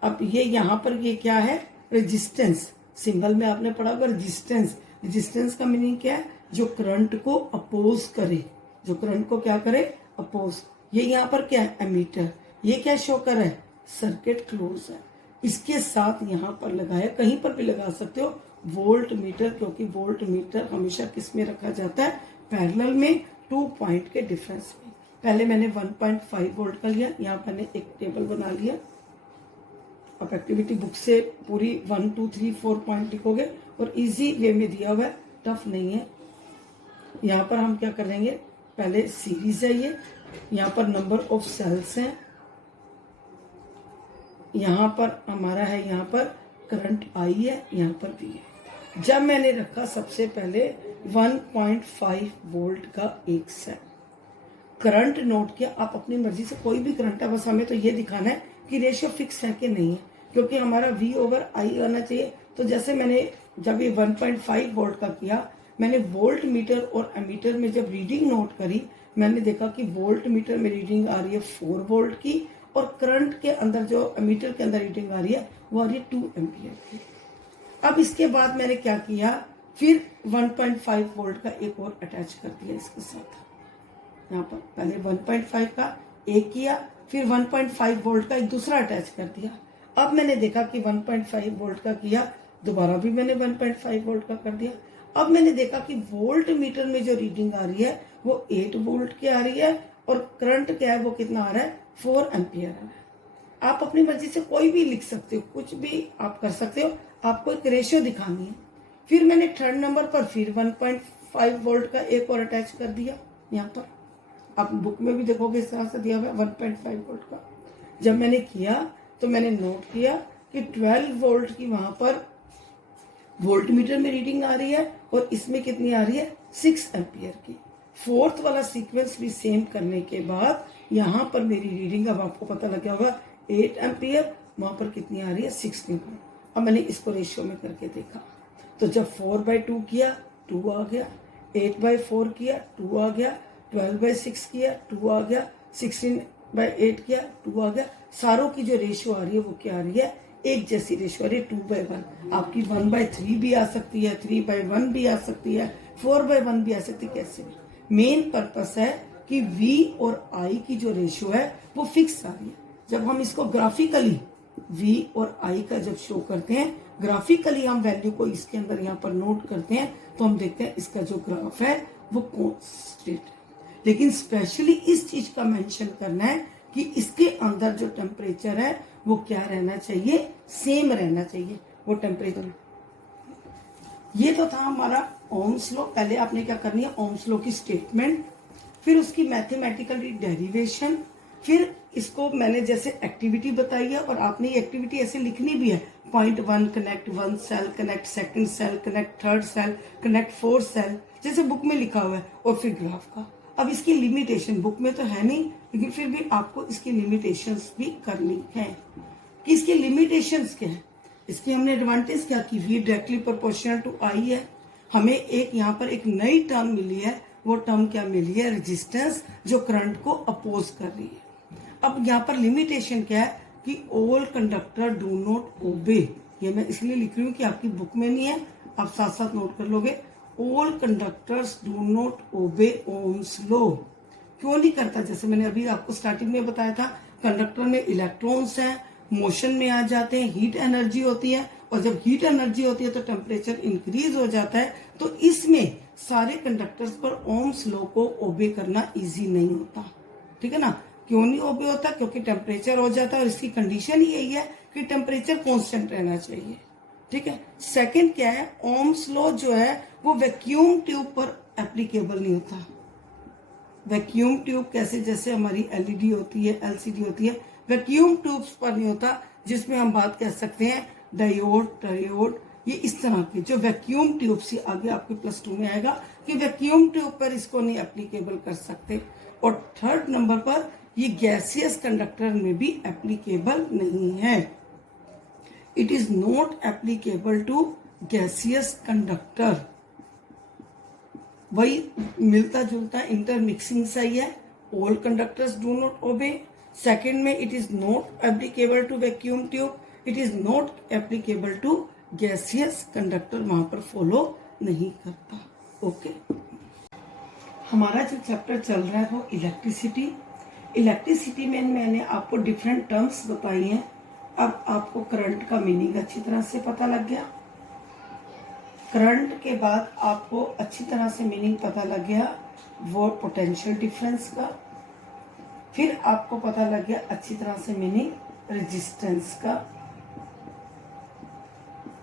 अब ये यहाँ पर ये क्या है, रेजिस्टेंस, सिंबल में आपने पढ़ा होगा रेजिस्टेंस। रेजिस्टेंस का मीनिंग क्या है, जो करंट को अपोज करे, जो करंट को क्या करे, अपोज। ये यहाँ पर क्या है, एमीटर। ये क्या शो कर रहा है, सर्किट क्लोज है। इसके साथ यहाँ पर लगाया, कहीं पर भी लगा सकते हो, वोल्ट मीटर, क्योंकि वोल्ट मीटर हमेशा किस में रखा जाता है, पैरेलल में 2 पॉइंट के डिफरेंस में। पहले मैंने 1.5 वोल्ट का लिया, यहाँ मैंने एक टेबल बना लिया। आप एक्टिविटी बुक से पूरी 1 2 3 4 पॉइंट लिखोगे और इजी वे में दिया हुआ है, टफ नहीं है। यहाँ पर हम क्या करेंगे, पहले सीरीज है ये, यहाँ पर नंबर ऑफ सेल्स हैं, यहाँ पर हमारा है, यहाँ पर करंट आई है, यहाँ पर भी है। जब मैंने रखा सबसे पहले 1.5 वोल्ट का एक सेल, करंट नोट किया। आप अपनी मर्जी से कोई भी करंट है, बस हमें तो ये दिखाना है कि रेशियो फिक्स है कि नहीं है, क्योंकि हमारा V/I आना चाहिए। तो जैसे मैंने जब ये 1.5 वोल्ट का किया, मैंने वोल्ट मीटर और एमीटर में जब रीडिंग नोट करी, मैंने देखा कि वोल्ट मीटर में रीडिंग आ रही है 4 वोल्ट की, और करंट के अंदर जो एमीटर के अंदर रीडिंग आ रही है वो आ रही है 2 एम्पियर की। अब इसके बाद मैंने क्या किया, फिर 1.5 वोल्ट का एक और अटैच कर दिया इसके साथ। यहाँ पर पहले 1.5 का एक किया, फिर 1.5 वोल्ट का एक दूसरा अटैच कर दिया। अब मैंने देखा कि 1.5 वोल्ट का किया, दोबारा भी मैंने 1.5 वोल्ट का कर दिया। अब मैंने देखा कि वोल्ट मीटर में जो रीडिंग आ रही है वो 8 वोल्ट की आ रही है, और करंट क्या है, वो कितना आ रहा है, 4 एम्पियर आ रहा है। आप अपनी मर्जी से कोई भी लिख सकते हो, कुछ भी आप कर सकते हो, आपको एक रेशियो दिखानी है। फिर मैंने थर्ड नंबर पर फिर 1.5 वोल्ट का एक और अटैच कर दिया। यहाँ पर आप बुक में भी देखोगे इस तरह से दिया हुआ है 1.5 वोल्ट का। जब मैंने किया तो मैंने नोट किया कि 12 वोल्ट की वहां पर वोल्ट मीटर में रीडिंग आ रही है, और इसमें कितनी आ रही है, 6 एम्पियर की। फोर्थ वाला सीक्वेंस भी सेम करने के बाद यहाँ पर मेरी रीडिंग, अब आपको पता लग गया होगा 8 एम्पियर, वहां पर कितनी आ रही है, 16। अब मैंने इसको रेशियो में करके देखा, तो जब 4/2 किया 2 आ गया, 8/4 किया 2 आ गया, 12/6 किया 2 आ गया, 16/8 किया 2 आ गया। सारों की जो रेशियो आ रही है वो क्या आ रही है, एक जैसी रेशियो आ रही है, 2/1। आपकी 1/3 भी आ सकती है, 3/1 भी आ सकती है, 4/1 भी आ सकती है, कैसे भी। मेन पर्पस है कि V और I की जो रेशियो है वो फिक्स आ रही है। जब हम इसको ग्राफिकली V और I का जब शो करते हैं, ग्राफिकली हम वैल्यू को इसके अंदर यहाँ पर नोट करते हैं, तो हम देखते हैं इसका जो ग्राफ है वो कॉन्स्टेंट है। लेकिन स्पेशली इस चीज का मेंशन करना है कि इसके अंदर जो टेम्परेचर है वो क्या रहना चाहिए, सेम रहना चाहिए वो टेम्परेचर। ये तो था हमारा ओम्स लॉ। पहले आपने क्या करनी है, ओम्स लॉ की स्टेटमेंट, फिर उसकी मैथमेटिकल डेरिवेशन, फिर इसको मैंने जैसे एक्टिविटी बताई है, और आपने ये एक्टिविटी ऐसे लिखनी भी है, point 1 connect 1 cell, connect second cell, connect third cell, connect 4 cell, जैसे बुक में लिखा हुआ है, और फिर ग्राफ का। अब इसकी लिमिटेशन बुक में तो है नहीं, लेकिन फिर भी आपको इसकी लिमिटेशंस भी करनी है कि इसकी लिमिटेशंस क्या है। इसकी हमने एडवांटेज क्या की, V directly proportional to I है। हमें एक यहाँ पर एक नई टर्म मिली है, वो टर्म क्या मिली है, रेजिस्टेंस, जो करंट को अपोज कर रही है। अब यहाँ पर लिमिटेशन क्या है कि ऑल कंडक्टर डू नॉट ओबे। ये मैं इसलिए लिख रही हूँ कि आपकी बुक में नहीं है, आप साथ साथ नोट कर लोगे। ऑल कंडक्टर्स डू नॉट ओबे ओम्स लॉ। क्यों नहीं करता, जैसे मैंने अभी आपको स्टार्टिंग में बताया था, कंडक्टर में इलेक्ट्रॉन्स हैं, मोशन में आ जाते हैं, हीट एनर्जी होती है, और जब हीट एनर्जी होती है तो टेम्परेचर इंक्रीज हो जाता है। तो इसमें सारे कंडक्टर्स पर ओम्स लॉ को ओबे करना इजी नहीं होता, ठीक है ना। क्यों नहीं ओबे होता, क्योंकि टेम्परेचर हो जाता है, और इसकी कंडीशन यही है कि टेम्परेचर कांस्टेंट रहना चाहिए, ठीक है। सेकंड क्या है, ओम्स लॉ जो है वो वैक्यूम ट्यूब पर एप्लीकेबल नहीं होता। वैक्यूम ट्यूब कैसे, जैसे हमारी एलईडी होती है, एलसीडी होती है, वैक्यूम ट्यूब्स पर नहीं होता, जिसमें हम बात कह सकते हैं डायोड, ट्रायोड, ये इस तरह के जो वैक्यूम ट्यूब से आगे आपके +2 में आएगा कि वैक्यूम ट्यूब पर इसको नहीं एप्लीकेबल कर सकते। और थर्ड नंबर पर ये गैसियस कंडक्टर में भी एप्लीकेबल नहीं है। It is not applicable to gaseous conductor. वही मिलता जुलता इंटरमिक्सिंग सही है। All conductors do not obey. Second में it is not applicable to vacuum tube, it is not applicable to gaseous conductor, वहां पर फॉलो नहीं करता। ओके, हमारा जो चैप्टर चल रहा है वो इलेक्ट्रिसिटी। इलेक्ट्रिसिटी में मैंने आपको डिफरेंट टर्म्स बताई हैं। अब आपको करंट का मीनिंग अच्छी तरह से पता लग गया। करंट के बाद आपको अच्छी तरह से मीनिंग पता लग गया वो पोटेंशियल डिफरेंस का। फिर आपको पता लग गया अच्छी तरह से मीनिंग रेजिस्टेंस का।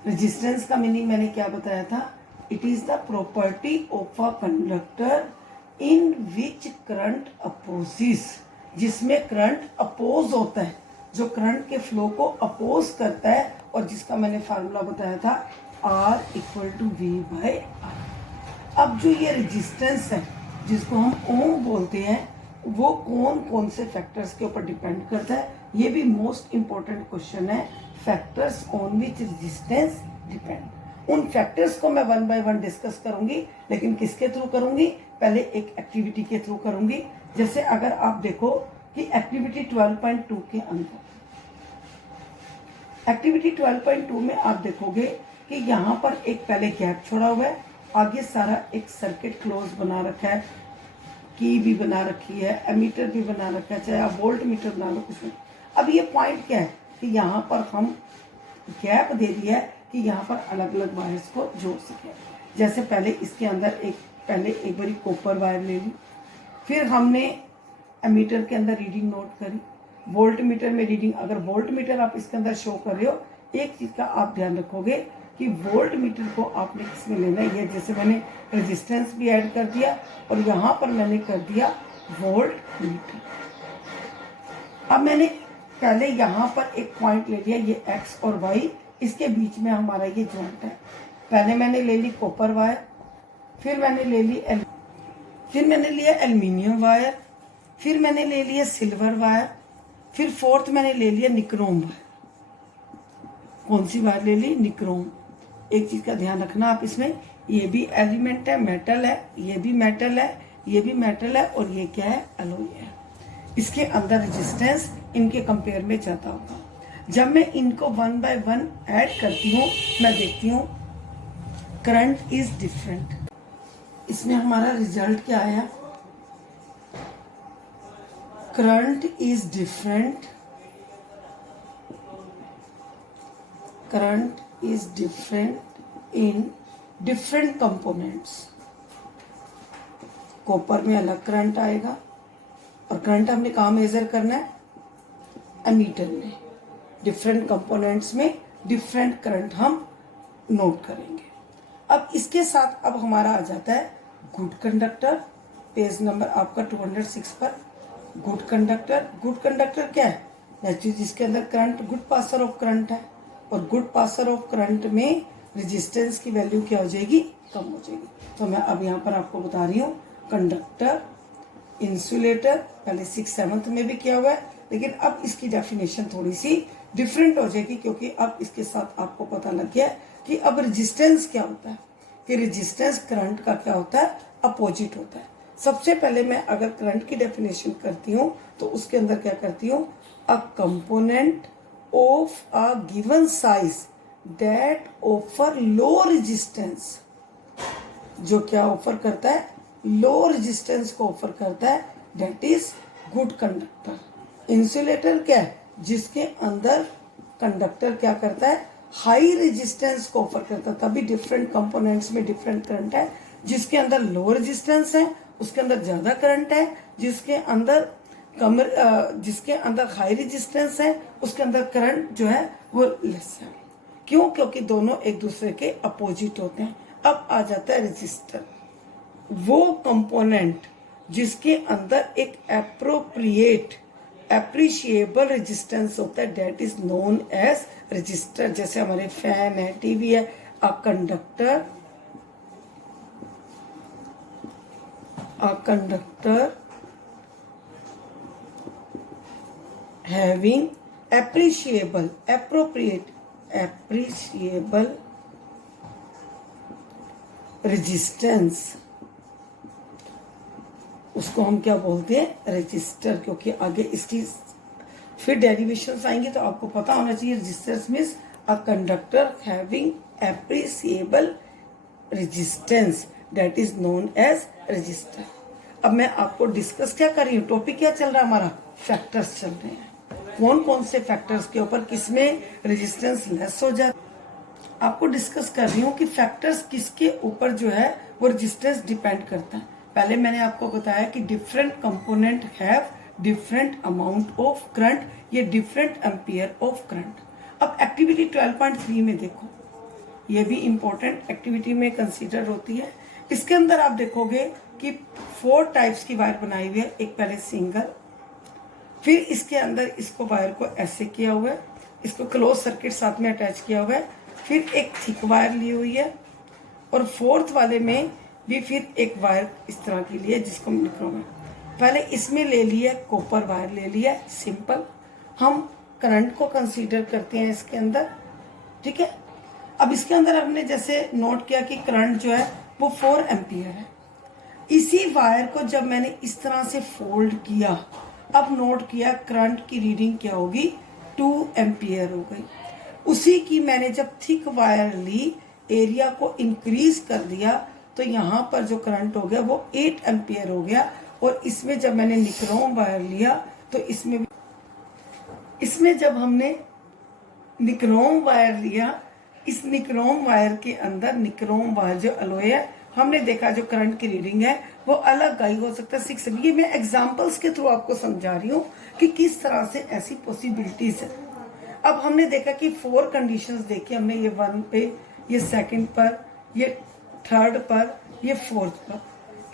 रेजिस्टेंस का मीनिंग मैंने क्या बताया था? It is the property of a conductor in which current opposes, जिसमें करंट अपोज होता है, जो करंट के फ्लो को अपोज करता है, और जिसका मैंने फार्मूला बताया था R = V/R। अब जो ये रेजिस्टेंस है जिसको हम ओम बोलते हैं, वो कौन कौन से फैक्टर्स के ऊपर डिपेंड करता है? ये भी मोस्ट इंपॉर्टेंट क्वेश्चन है। Factors on which resistance depend. उन फैक्टर्स को मैं 1 बाय 1 डिस्कस करूंगी, लेकिन किसके थ्रू करूंगी? पहले एक एक्टिविटी के थ्रू करूंगी। जैसे अगर आप देखो कि एक्टिविटी 12.2 के अंदर, एक्टिविटी 12.2 में आप देखोगे कि यहाँ पर एक पहले गैप छोड़ा हुआ है, आगे सारा एक सर्किट क्लोज बना रखा है, की भी बना रखी है, एमीटर भी बना रखा है, चाहे आप वोल्ट मीटर बना लो कुछ नहीं। अब ये पॉइंट क्या है कि यहाँ पर हम गैप दे दिया है कि यहाँ पर अलग अलग वायर्स को जोड़ सके। जैसे पहले इसके अंदर पहले एक बारी कॉपर वायर ले ली, फिर हमने एमीटर के अंदर रीडिंग नोट करी, वोल्ट मीटर में रीडिंग, अगर वोल्ट मीटर आप इसके अंदर शो कर रहे हो, एक चीज का आप ध्यान रखोगे कि वोल्ट मीटर को आपने किसमें लेना है। ये जैसे मैंने रेजिस्टेंस भी ऐड कर दिया और यहाँ पर मैंने कर दिया वोल्ट मीटर। अब मैंने पहले यहाँ पर एक पॉइंट ले लिया, ये एक्स और वाई, इसके बीच में हमारा ये जॉइंट है। पहले मैंने ले ली कॉपर वायर, फिर मैंने लिया एल्यूमिनियम वायर, फिर मैंने ले लिया सिल्वर वायर, फिर फोर्थ मैंने ले लिया निक्रोम वायर। कौन सी वायर ले ली? निक्रोम। एक चीज का ध्यान रखना आप इसमें, ये भी एलिमेंट है, मेटल है, ये भी मेटल है, ये भी मेटल है, और ये क्या है? अलॉय है। इसके अंदर रेजिस्टेंस इनके कंपेयर में ज्यादा होगा। जब मैं इनको 1 बाय 1 ऐड करती हूँ, मैं देखती हूँ करंट इज डिफरेंट। इसमें हमारा रिजल्ट क्या आया? Current is different, current is different in different components। Copper में अलग करंट आएगा, और करंट हमने कहाँ मेजर करना है? एमीटर में। डिफरेंट कंपोनेंट्स में डिफरेंट करंट हम नोट करेंगे। अब इसके साथ अब हमारा आ जाता है गुड कंडक्टर। पेज नंबर आपका 206 पर गुड कंडक्टर। गुड कंडक्टर क्या है? जिसके अंदर current, good passer of current है, और गुड पासर ऑफ करंट में रेजिस्टेंस की वैल्यू क्या हो जाएगी? कम हो जाएगी। तो मैं अब यहाँ पर आपको बता रही हूँ कंडक्टर, इंसुलेटर, पहले 6-7 में भी किया हुआ है, लेकिन अब इसकी डेफिनेशन थोड़ी सी डिफरेंट हो जाएगी, क्योंकि अब इसके साथ आपको पता लग गया कि अब रेजिस्टेंस क्या होता है, कि रेजिस्टेंस करंट का क्या होता है? अपोजिट होता है। सबसे पहले मैं अगर करंट की डेफिनेशन करती हूँ तो उसके अंदर क्या करती हूँ? A component of a given size that offer low resistance। जो क्या ऑफर करता है? लो रेजिस्टेंस को ऑफर करता है, that is good conductor। Insulator क्या है? जिसके अंदर कंडक्टर क्या करता है? हाई रेजिस्टेंस को ऑफर करता है। तभी डिफरेंट कंपोनेंट्स में डिफरेंट करंट है। जिसके अंदर लो रेजिस्टेंस है उसके अंदर ज्यादा करंट है, जिसके अंदर हाई रेजिस्टेंस है उसके अंदर करंट जो है वो लेस है। क्यों? क्योंकि दोनों एक दूसरे के अपोजिट होते हैं। अब आ जाता है रेजिस्टर, वो कंपोनेंट जिसके अंदर एक एप्रिशिएबल रेजिस्टेंस होता है, that is known as resistor. जैसे हमारे फैन है, टीवी है। A conductor having appropriate resistance, उसको हम क्या बोलते हैं, रजिस्टर। क्योंकि आगे इसकी फिर डेरिवेशंस आएंगे तो आपको पता होना चाहिए। Resistors means a conductor having appreciable resistance, that is known as resistor. अब मैं आपको डिस्कस क्या कर रही हूँ, टॉपिक क्या चल रहा है हमारा, फैक्टर्स चल रहे हैं। कौन कौन से फैक्टर्स के ऊपर किसमें रेजिस्टेंस लेस हो जाए, आपको डिस्कस कर रही हूँ कि फैक्टर्स किसके ऊपर जो है वो रेजिस्टेंस डिपेंड करता है। पहले मैंने आपको बताया कि different component have different amount of current, ये डिफरेंट एम्पियर ऑफ करंट। अब एक्टिविटी 12.3 में देखो, ये भी इंपॉर्टेंट एक्टिविटी में कंसीडर होती है। इसके अंदर आप देखोगे कि 4 टाइप्स की वायर बनाई हुई है। एक पहले सिंगल, फिर इसके अंदर इसको वायर को ऐसे किया हुआ है, इसको क्लोज सर्किट साथ में अटैच किया हुआ है, फिर एक थिक वायर ली हुई है, और 4th वाले में भी फिर एक वायर इस तरह की ली है जिसको हम लिख रहे हैं। पहले इसमें ले लिया कॉपर वायर, ले लिया सिंपल। हम करंट को कंसीडर करते हैं इसके अंदर, ठीक है। अब इसके अंदर हमने जैसे नोट किया कि करंट जो है वो 4 एम्पियर है। इसी वायर को जब मैंने इस तरह से फोल्ड किया, अब नोट किया करंट की रीडिंग क्या होगी, 2 एम्पियर हो गई। उसी की मैंने जब थिक वायर ली, एरिया को इंक्रीज कर दिया, तो यहाँ पर जो करंट हो गया वो 8 एम्पियर हो गया। और इसमें जब मैंने निक्रोम वायर लिया तो इसमें जब हमने निक्रोम वायर लिया, इस निक्रोम वायर के अंदर निक्रोम वायर जो अलॉय है, हमने देखा जो करंट की रीडिंग है वो अलग आई, हो सकता है 6। ये मैं एग्जांपल्स के थ्रू आपको समझा रही हूँ कि किस तरह से ऐसी पॉसिबिलिटीज है। अब हमने देखा कि 4 कंडीशंस देखी हमने, ये 1 पे, ये 2nd पर, ये 3rd पर, ये 4th पर।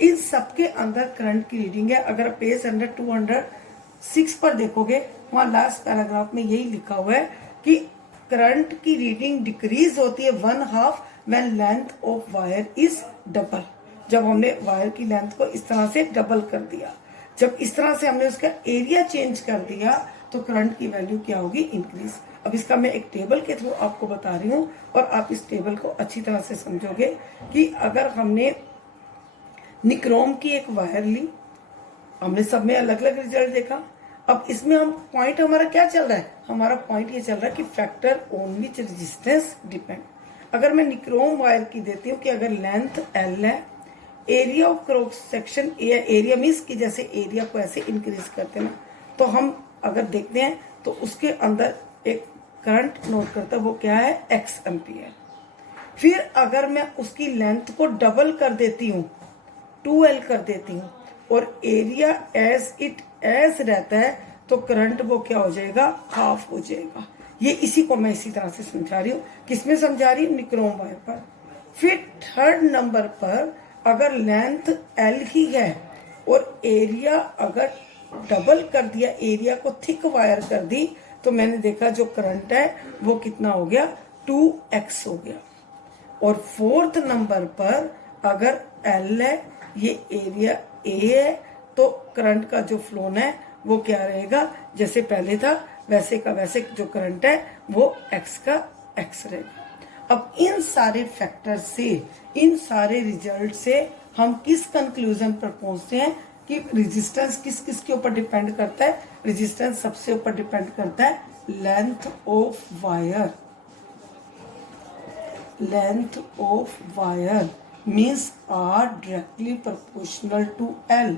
इन सबके अंदर करंट की रीडिंग है। अगर पेज 206 पर देखोगे, वहां लास्ट पैराग्राफ में यही लिखा हुआ है कि करंट की रीडिंग डिक्रीज होती है 1/2 when length of wire is double. जब हमने वायर की लेंथ को इस तरह से डबल कर दिया, जब इस तरह से हमने उसका एरिया चेंज कर दिया, तो करंट की वैल्यू क्या होगी, इंक्रीज। अब इसका मैं एक टेबल के थ्रू आपको बता रही हूँ, और आप इस टेबल को अच्छी तरह से समझोगे कि अगर हमने निक्रोम की एक वायर ली, हमने सब में अलग अलग रिजल्ट देखा। अब इसमें हम पॉइंट हमारा क्या चल रहा है, हमारा पॉइंट ये चल रहा है कि factor on which resistance depend. अगर मैं निक्रोम वायर की देती हूँ कि अगर लेंथ L है, area of cross section, area means कि जैसे एरिया को ऐसे इंक्रीज करते हैं ना, तो हम अगर देखते हैं तो उसके अंदर एक करंट नोट करता है, वो क्या है, X एम्पियर। फिर अगर मैं उसकी लेंथ को डबल कर देती हूँ, 2L कर देती हूँ, और एरिया एज इट एज रहता है, तो करंट वो क्या हो जाएगा, हाफ हो जाएगा। ये इसी को मैं इसी तरह से समझा रही हूँ। किसमें समझा रही हूँ, निक्रोम वायर पर। फिर 3rd नंबर पर अगर लेंथ L ही है और एरिया अगर डबल कर दिया, एरिया को थिक वायर कर दी, तो मैंने देखा जो करंट है वो कितना हो गया, 2x हो गया। और 4th नंबर पर अगर L है, ये एरिया A है, तो करंट का जो फ्लो है वो क्या रहेगा, जैसे पहले था वैसे का वैसे, जो करंट है वो x का x रहेगा। अब इन सारे फैक्टर से, इन सारे रिजल्ट से हम किस कंक्लूजन पर पहुंचते हैं कि रेजिस्टेंस किस किस के ऊपर डिपेंड करता है। रेजिस्टेंस सबसे ऊपर डिपेंड करता है length of wire. Length of wire means are directly proportional to L.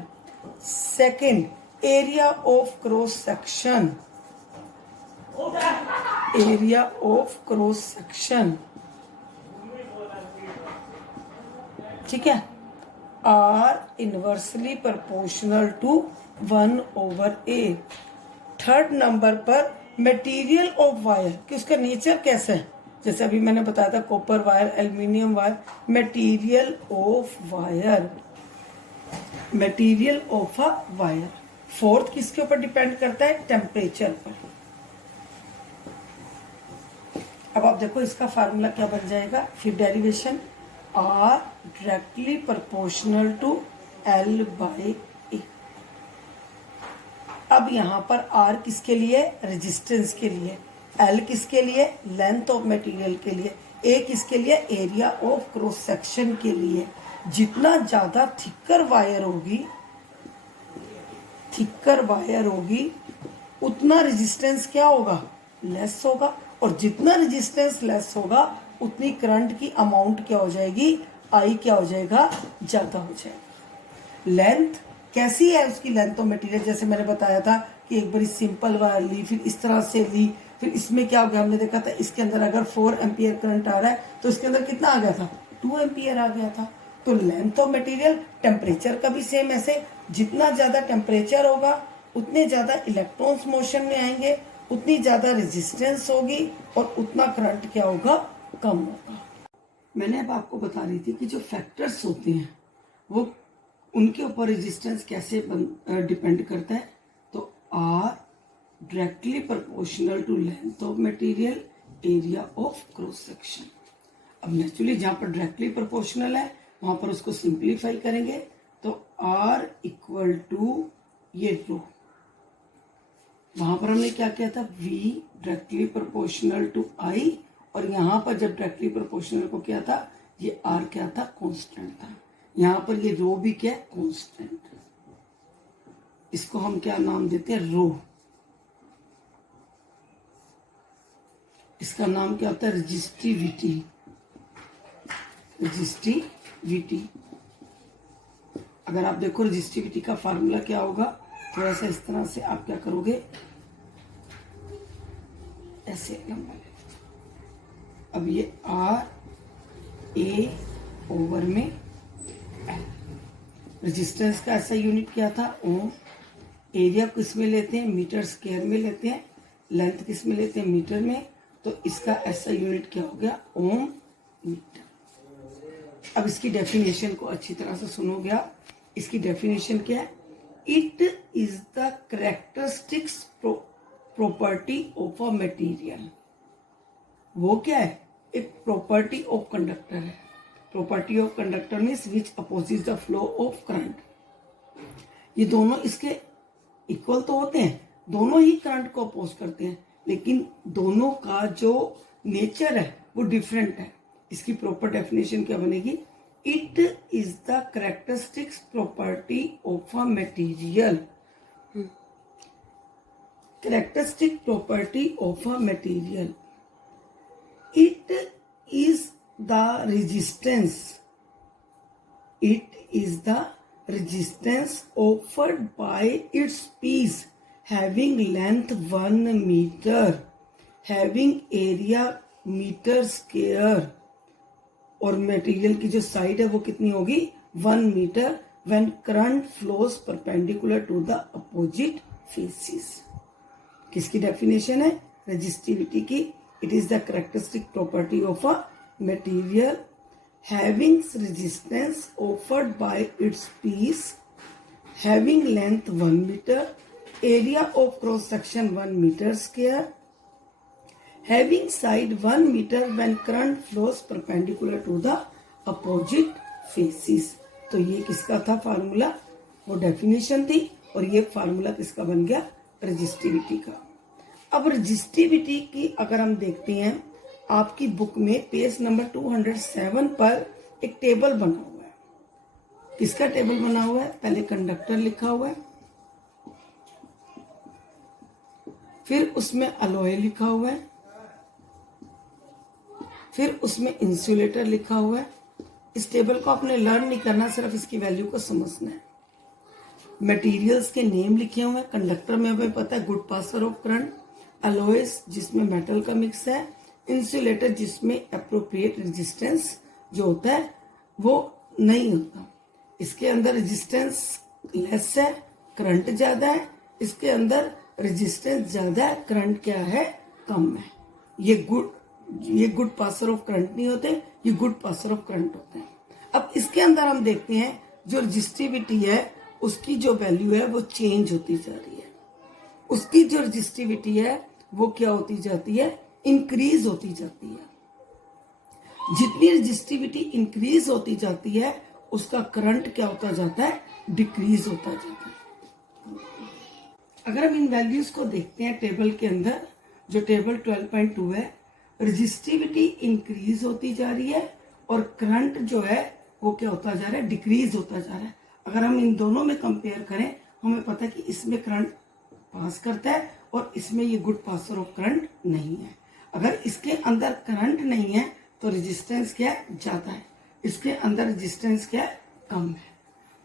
Second, area of cross section. Area of cross section, ठीक है, are inversely proportional to 1/A. 3rd number पर material of wire कि उसका nature कैसा है, जैसे अभी मैंने बताया था copper wire, aluminium wire, material of wire. Material of a wire. Fourth किसके ऊपर डिपेंड करता है? टेम्परेचर पर। अब आप देखो इसका फार्मूला क्या बन जाएगा, फिर derivation, R directly proportional to L by A. अब यहां पर आर किसके लिए? रेजिस्टेंस के लिए। एल किसके लिए? लेंथ ऑफ मटेरियल के लिए। ए किसके लिए? एरिया ऑफ क्रॉस सेक्शन के लिए। जितना ज्यादा थिकर वायर होगी उतना रेजिस्टेंस क्या होगा? लेस होगा। और जितना रेजिस्टेंस लेस होगा उतनी करंट की अमाउंट क्या हो जाएगी? आई क्या हो जाएगा? ज्यादा हो जाएगा। लेंथ कैसी है उसकी? लेंथ ऑफ मटेरियल जैसे मैंने बताया था कि एक बारी सिंपल वायर ली, फिर इस तरह से ली, फिर इसमें क्या हो गया, हमने देखा था इसके अंदर अगर 4 एम्पियर करंट आ रहा है तो इसके अंदर कितना आ गया था? 2 एम्पियर आ गया था। तो लेंथ ऑफ मटेरियल, टेम्परेचर का भी सेम ऐसे, जितना ज्यादा टेम्परेचर होगा उतने ज्यादा इलेक्ट्रॉन्स मोशन में आएंगे, उतनी ज्यादा रेजिस्टेंस होगी और उतना करंट क्या होगा? कम होगा। मैंने अब आपको बता रही थी कि जो फैक्टर्स होते हैं वो उनके ऊपर रेजिस्टेंस कैसे डिपेंड करता है। तो R directly proportional to length of material area of cross section. अब नेचुरली जहां पर डायरेक्टली प्रोपोर्शनल है वहां पर उसको सिंप्लीफाई करेंगे तो आर इक्वल टू ये रो, वहां पर हमने क्या किया था? V directly proportional to I, और यहां पर जब डायरेक्टली प्रोपोर्शनल को किया था ये R क्या था? कांस्टेंट था। यहां पर ये रो भी क्या है? कांस्टेंट। इसको हम क्या नाम देते हैं? रो। इसका नाम क्या होता है? रेजिस्टिविटी। रेजिस्टिविटी। अगर आप देखो रेजिस्टिविटी का फार्मूला क्या होगा, थोड़ा सा इस तरह से आप क्या करोगे, ऐसे लंबा ले। अब ये आर ए ओवर में रेजिस्टेंस का ऐसा यूनिट क्या था? ओम। एरिया किस में लेते हैं? मीटर स्क्वायर में लेते हैं। लेंथ किस में लेते हैं? मीटर में। तो इसका ऐसा यूनिट क्या हो गया? ओम मीटर। अब इसकी डेफिनेशन को अच्छी तरह से सुनोगे आप। इसकी डेफिनेशन क्या है? It is the characteristics property of a material. वो क्या है? एक प्रॉपर्टी ऑफ कंडक्टर है। Property of conductor means which opposite the flow of current. ये दोनों इसके इक्वल तो होते हैं, दोनों ही करंट को अपोज करते हैं, लेकिन दोनों का जो नेचर है वो डिफरेंट है। इसकी प्रॉपर डेफिनेशन क्या बनेगी? It is the characteristics property of a material. Characteristic property of a material. It is the resistance. It is the resistance offered by its piece having length 1 meter, having area meter square, और material की जो side है वो कितनी होगी? 1 meter, when current flows perpendicular to the opposite faces। किसकी definition है? Resistivity की। It is the characteristic property of a material having resistance offered by its piece, having length 1 meter, area of cross section 1 meter square, having side 1 meter when current flows perpendicular to the opposite faces। तो ये किसका था formula? वो definition थी, और ये formula किसका बन गया? रेजिस्टिविटी का। अब रेजिस्टिविटी की अगर हम देखते हैं, आपकी बुक में पेज नंबर 207 पर एक टेबल बना हुआ है। किसका टेबल बना हुआ है? पहले कंडक्टर लिखा हुआ है, फिर उसमें अलॉय लिखा हुआ है, फिर उसमें इंसुलेटर लिखा हुआ है। इस टेबल को आपने लर्न नहीं करना, सिर्फ इसकी वैल्यू को समझना है। मटेरियल्स के नेम लिखे हुए हैं। कंडक्टर में हमें पता है good passer of current, alloys जिसमें मेटल का मिक्स है, इंसुलेटर जिसमें एप्रोप्रिएट रेजिस्टेंस जो होता है वो नहीं होता। इसके अंदर रेजिस्टेंस लेस है, करंट ज्यादा है। इसके अंदर रेजिस्टेंस ज्यादा है, करंट क्या है? कम है। ये गुड पासर ऑफ करंट नहीं होते, ये गुड पासर ऑफ करंट होते हैं। अब इसके अंदर हम देखते हैं जो रजिस्टिविटी है उसकी जो वैल्यू है वो चेंज होती जा रही है। उसकी जो रजिस्टिविटी है वो क्या होती जाती है, इंक्रीज होती जाती है। जितनी रजिस्टिविटी इंक्रीज होती जाती है उसका करंट क्या होता जाता है, डिक्रीज होता जाता है। अगर हम इन वैल्यूज को देखते हैं टेबल के अंदर, जो टेबल 12.2 है, रजिस्टिविटी इंक्रीज होती जा रही है और करंट जो है वो क्या होता जा रहा है, डिक्रीज होता जा रहा है। अगर हम इन दोनों में कंपेयर करें, हमें पता है कि इसमें करंट पास करता है और इसमें ये गुड पासर ऑफ करंट नहीं है। अगर इसके अंदर करंट नहीं है तो रेजिस्टेंस क्या है, ज्यादा है, इसके अंदर रेजिस्टेंस क्या है, कम है।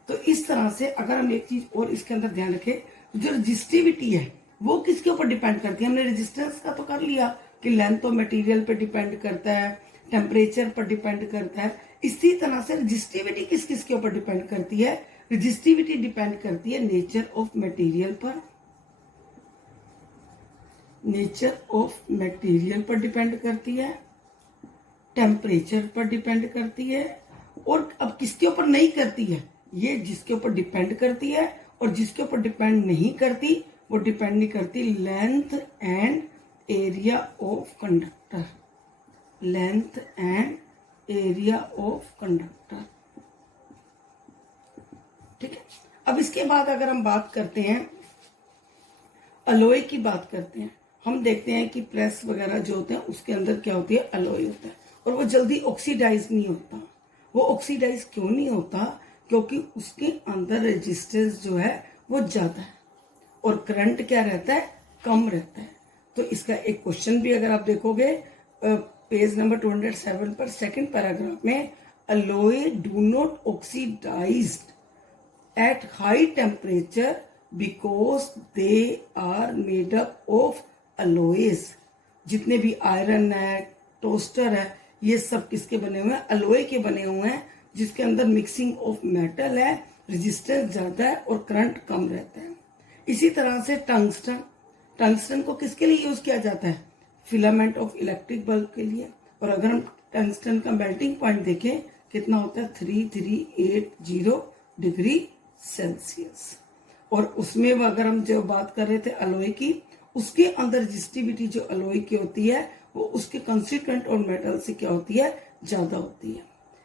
तो इस तरह से अगर हम एक चीज और इसके अंदर ध्यान रखें, जो रजिस्टिविटी है वो किसके ऊपर डिपेंड करती है। हमने रेजिस्टेंस का तो कर लिया कि लेंथ ऑफ मटेरियल पर डिपेंड करता है, टेम्परेचर पर डिपेंड करता है। इसी तरह से रजिस्टिविटी किस किस के ऊपर डिपेंड करती है, रजिस्टिविटी डिपेंड करती है नेचर ऑफ मटेरियल पर, नेचर ऑफ मटेरियल पर डिपेंड करती है, टेम्परेचर पर डिपेंड करती है, और अब किसके ऊपर नहीं करती है, ये जिसके ऊपर डिपेंड करती है, और जिसके ऊपर डिपेंड नहीं करती वो डिपेंड नहीं करती, length and area of conductor, length and area of conductor. ठीक है। अब इसके बाद अगर हम बात करते हैं अलॉय की बात करते हैं, हम देखते हैं कि प्रेस वगैरह जो होते हैं उसके अंदर क्या होती है, अलॉय होता है, और वो जल्दी ऑक्सीडाइज नहीं होता। वो ऑक्सीडाइज क्यों नहीं होता, क्योंकि उसके अंदर रेजिस्टेंस जो है वो ज्यादा है और करंट क्या रहता है, कम रहता है। तो इसका एक क्वेश्चन भी अगर आप देखोगे पेज नंबर 207 पर सेकंड पैराग्राफ में, alloy do not oxidize at high temperature because they are made up of alloys. जितने भी आयरन है, टोस्टर है, ये सब किसके बने हुए हैं, अलॉय के बने हुए हैं, जिसके अंदर मिक्सिंग ऑफ मेटल है, रेजिस्टेंस ज्यादा है और करंट कम रहता है। इसी तरह से टंगस्टन, टंगस्टन को किसके लिए यूज किया जाता है, फिलामेंट ऑफ इलेक्ट्रिक बल्ब के लिए। और अगर हम टंगस्टन का मेल्टिंग पॉइंट देखें कितना होता है, 3380 डिग्री सेल्सियस। और उसमें अगर हम जो बात कर रहे थे अलॉय की, उसके अंदर रजिस्टिविटी जो अलॉय की होती है वो उसके कंस्टिट्यूएंट और मेटल से क्या होती है, ज्यादा होती है।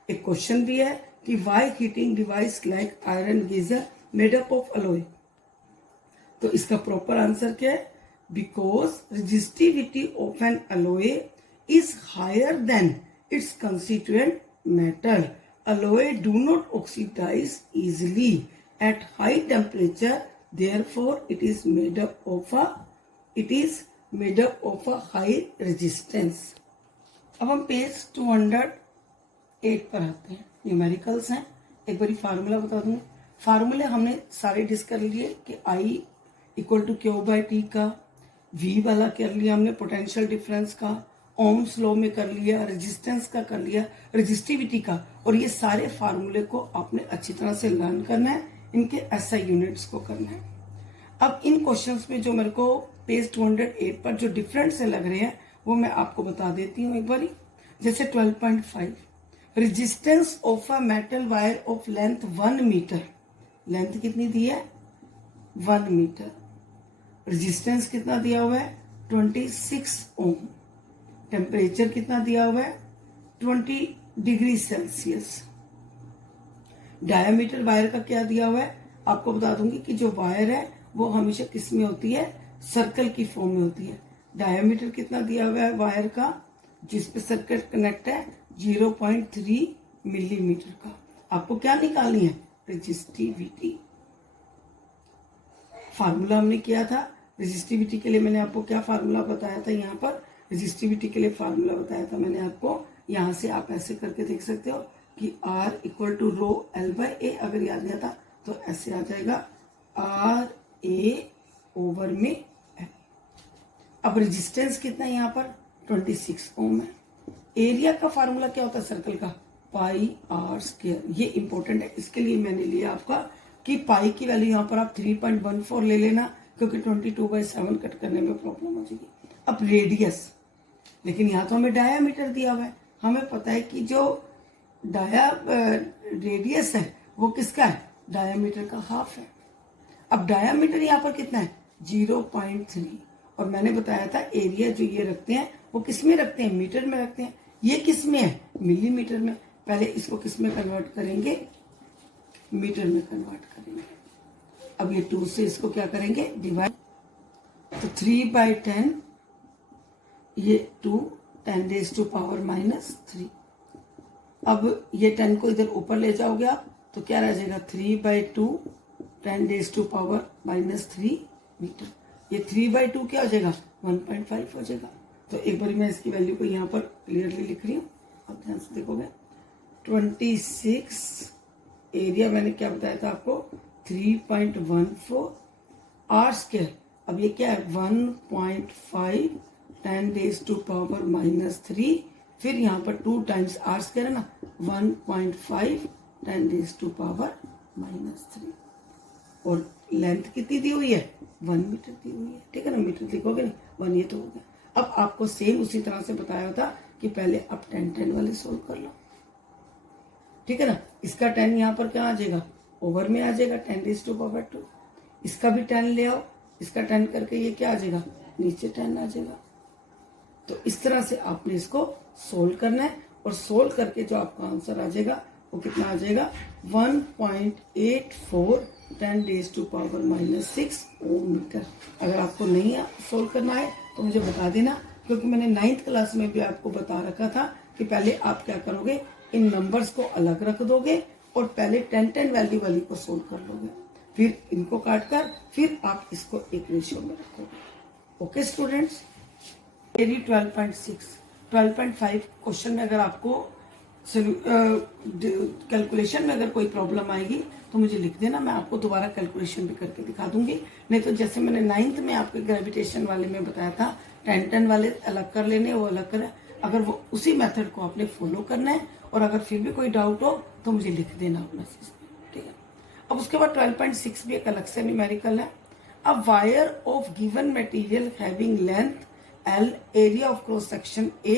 एक क्वेश्चन भी है कि why heating device like iron geyser made up of alloy. तो इसका प्रॉपर आंसर क्या है, because resistivity of an alloy is higher than its constituent metal. Alloy do not oxidize easily at high temperature, therefore it is made up of a high resistance. अब हम page 208 पर आते हैं, numericals हैं। एक बारी फार्मूला बता दूं, फार्मूले हमने सारे डिस्कस कर लिए कि I equal to Q by T का, V वाला कर लिया हमने, पोटेंशियल डिफरेंस का, ओम्स लॉ में कर लिया, रेजिस्टेंस का कर लिया, रेजिस्टिविटी का। और ये सारे फार्मूले को आपने अच्छी तरह से लर्न करना है, इनके SI यूनिट्स को करना है। अब इन क्वेश्चंस में जो मेरे को पेज 208 पर जो डिफरेंट से लग रहे हैं वो मैं आपको बता देती हूँ एक बारी। जैसे 12.5, resistance of a metal wire of length 1 meter, length कितनी दी है, 1 मीटर, रेजिस्टेंस कितना दिया हुआ है, 26 ओम, टेम्परेचर कितना दिया हुआ है, 20 डिग्री सेल्सियस। डायमीटर वायर का क्या दिया हुआ है, आपको बता दूंगी कि जो वायर है वो हमेशा किस में होती है, सर्कल की फॉर्म में होती है। डायमीटर कितना दिया हुआ है वायर का, जिसपे सर्कल कनेक्ट है, 0.3 मिलीमीटर का। आपको क्या निकालनी है, रेजिस्टिविटी। फार्मूला हमने किया था रेजिस्टिविटी के लिए, मैंने आपको क्या फार्मूला बताया था, यहाँ पर रेजिस्टिविटी के लिए फार्मूला बताया था मैंने आपको। यहाँ से आप ऐसे करके देख सकते हो कि R equal to rho L by A, अगर याद नहीं आता तो ऐसे आ जाएगा, R A ओवर में L। अब रेजिस्टेंस कितना है यहाँ पर, 26 ओम है। एरिया का फार्मूला क्या होता है सर्कल का, पाई आर स्क्वायर। ये इंपॉर्टेंट है, इसके लिए मैंने लिया आपका कि पाई की वैल्यू यहाँ पर आप 3.14 ले लेना, क्योंकि 22/7 कट करने में प्रॉब्लम हो जाएगी। अब रेडियस, लेकिन यहाँ तो हमें डायामीटर दिया हुआ है, हमें पता है कि जो रेडियस है वो किसका है? डायामीटर का हाफ है। अब डायामीटर यहाँ पर कितना है? 0.3। और मैंने बताया था एरिया जो ये रखते हैं वो किस में रखते हैं? मीटर में रखते हैं। ये किस में है? मिलीमीटर में। पहले इसको किस में कन्वर्ट करेंगे? मीटर में कन्वर्ट करेंगे। अब ये 2 से इसको क्या करेंगे? डिवाइड। तो 3/10, ये 2 10⁻⁻3। अब ये 10 को इधर ऊपर ले जाओगे आप तो क्या रह जाएगा? 3/2 10⁻⁻3 मीटर। ये 3/2 क्या हो जाएगा? 1.5 हो जाएगा। तो एक बार मैं इसकी वैल्यू को यहाँ पर क्लियरली लिख रही हूँ, आप ध्यान से देखोगे। 26 एरिया मैंने क्या बताया था आपको? 3.14 आर स्क्वायर। अब ये क्या है? 1.5 10⁻⁻3, फिर यहाँ पर 2 टाइम्स आर स्क्वायर है ना, 1.5 10⁻⁻3। और लेंथ कितनी दी हुई है? 1 मीटर दी हुई है। ठीक है ना, मीटर लिखोगे नहीं, 1 ये तो हो गया। अब आपको सेम उसी तरह से बताया था कि पहले आप 10 वाले सोल्व कर लो। ठीक है ना, इसका 10 यहाँ पर क्या आ जाएगा? ओवर में आ जाएगा 10⁻²। इसका भी 10 ले आओ, इसका 10 करके ये क्या आ जाएगा? नीचे 10 आ जाएगा। तो इस तरह से आपने इसको सोल्व करना है, और सोल्व करके जो आपका आंसर आ जाएगा वो कितना आ जाएगा? 1.84 10⁻⁻6 ओम मीटर। अगर आपको नहीं सोल्व करना है तो मुझे बता देना, क्योंकि मैंने 9th क्लास में भी आपको बता रखा था कि पहले आप क्या करोगे? इन नंबर्स को अलग रख दोगे और पहले 10 वैल्यू वाली को सोल्व कर लोगे, फिर इनको काट कर फिर आप इसको एक रेशियो में रखोगे। ओके स्टूडेंट्स, मेरी 12.5 क्वेश्चन में अगर आपको कैलकुलेशन में अगर कोई प्रॉब्लम आएगी तो मुझे लिख देना, मैं आपको दोबारा कैलकुलेशन भी करके दिखा दूंगी। नहीं तो जैसे मैंने 9th में आपके ग्रेविटेशन वाले में बताया था, 10 वाले अलग कर लेने, वो अलग करें। अगर वो उसी मेथड को आपने फॉलो करना है, और अगर फिर भी कोई डाउट हो तो मुझे लिख देना आप मैसेज में। ठीक है, अब उसके बाद 12.6 भी एक अलग से न्यूमेरिकल है। A wire of given material having length L, area of cross section A,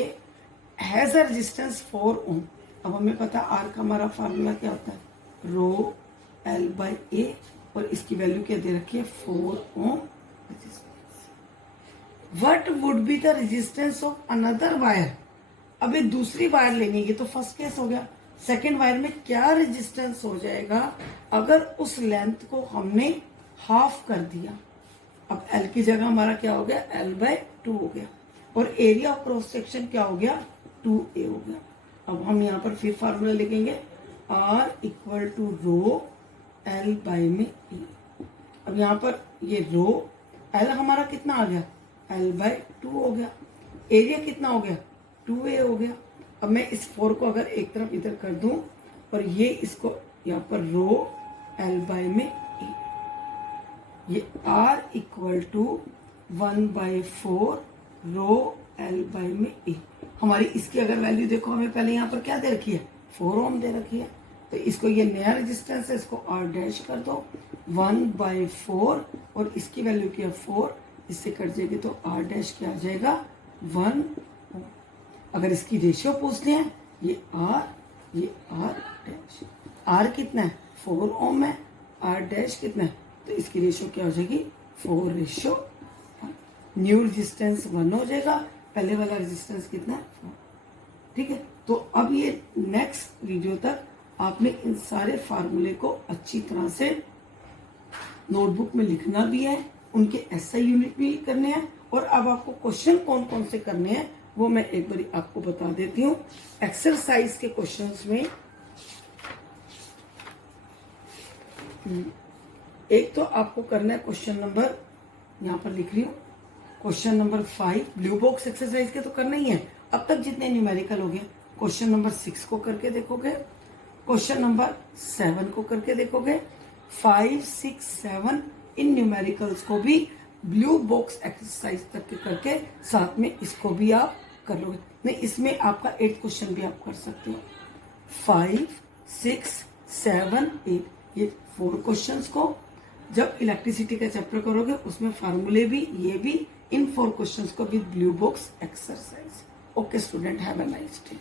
has a resistance 4 ओम। अब हमें पता R का हमारा फार्मूला क्या होता है? रो L/A, और इसकी वैल्यू क्या दे रखी है? 4 ohm resistance. What would be the resistance of another wire? अब एक दूसरी वायर लेनी है, तो फर्स्ट केस हो गया। सेकेंड वायर में क्या रेजिस्टेंस हो जाएगा अगर उस लेंथ को हमने हाफ कर दिया? अब L की जगह हमारा क्या हो गया? L/2 हो गया, और एरिया ऑफ क्रॉस सेक्शन क्या हो गया? 2A हो गया। अब हम यहाँ पर फिर फार्मूला लिखेंगे, R = रो L/E। अब यहाँ पर ये रो L हमारा कितना आ गया? L/2 हो गया। एरिया कितना हो गया? 2A हो गया। अब मैं इस 4 को अगर एक तरफ इधर कर दूं और ये इसको यहाँ पर रो L/E, ये R = 1/4 रो L/E। हमारी इसकी अगर वैल्यू देखो, हमें पहले यहाँ पर क्या दे रखी है? 4 ओम दे रखी है। तो इसको, ये नया रेजिस्टेंस है, इसको R' कर दो, 1/4, और इसकी वैल्यू क्या है? 4, इससे कट जाएगी तो R' क्या आ जाएगा? 1 ओम। अगर इसकी रेशियो पूछते हैं, ये R, ये R'। R कितना है? 4 ओम है, R' कितना है? तो इसकी रेशियो क्या हो जाएगी? 4:1। न्यू रेजिस्टेंस 1 हो जाएगा, पहले वाला रेजिस्टेंस कितना है? 4। ठीक है, तो अब ये नेक्स्ट वीडियो तक आपने इन सारे फार्मूले को अच्छी तरह से नोटबुक में लिखना भी है, उनके एसआई यूनिट भी करने हैं, और अब आपको क्वेश्चन कौन कौन से करने हैं वो मैं एक बार आपको बता देती हूँ। एक्सरसाइज के क्वेश्चंस में एक तो आपको करना है क्वेश्चन नंबर, यहाँ पर लिख रही हूँ, question number 5 blue box exercise के तो करना ही है। अब तक जितने न्यूमेरिकल हो गए, क्वेश्चन नंबर 6 को करके देखोगे, क्वेश्चन नंबर 7 को करके देखोगे, 5, 6, 7 इन न्यूमेरिकल्स को भी ब्लू बॉक्स एक्सरसाइज तक के करके साथ में इसको भी आप कर लोगे। नहीं, इसमें आपका 8th क्वेश्चन भी आप कर सकते हो। 5, 6, 7, 8 ये 4 क्वेश्चंस को जब इलेक्ट्रिसिटी का चैप्टर करोगे उसमें फार्मूले भी, ये भी, इन 4 क्वेश्चंस को with blue box exercise. Okay student, have a nice day.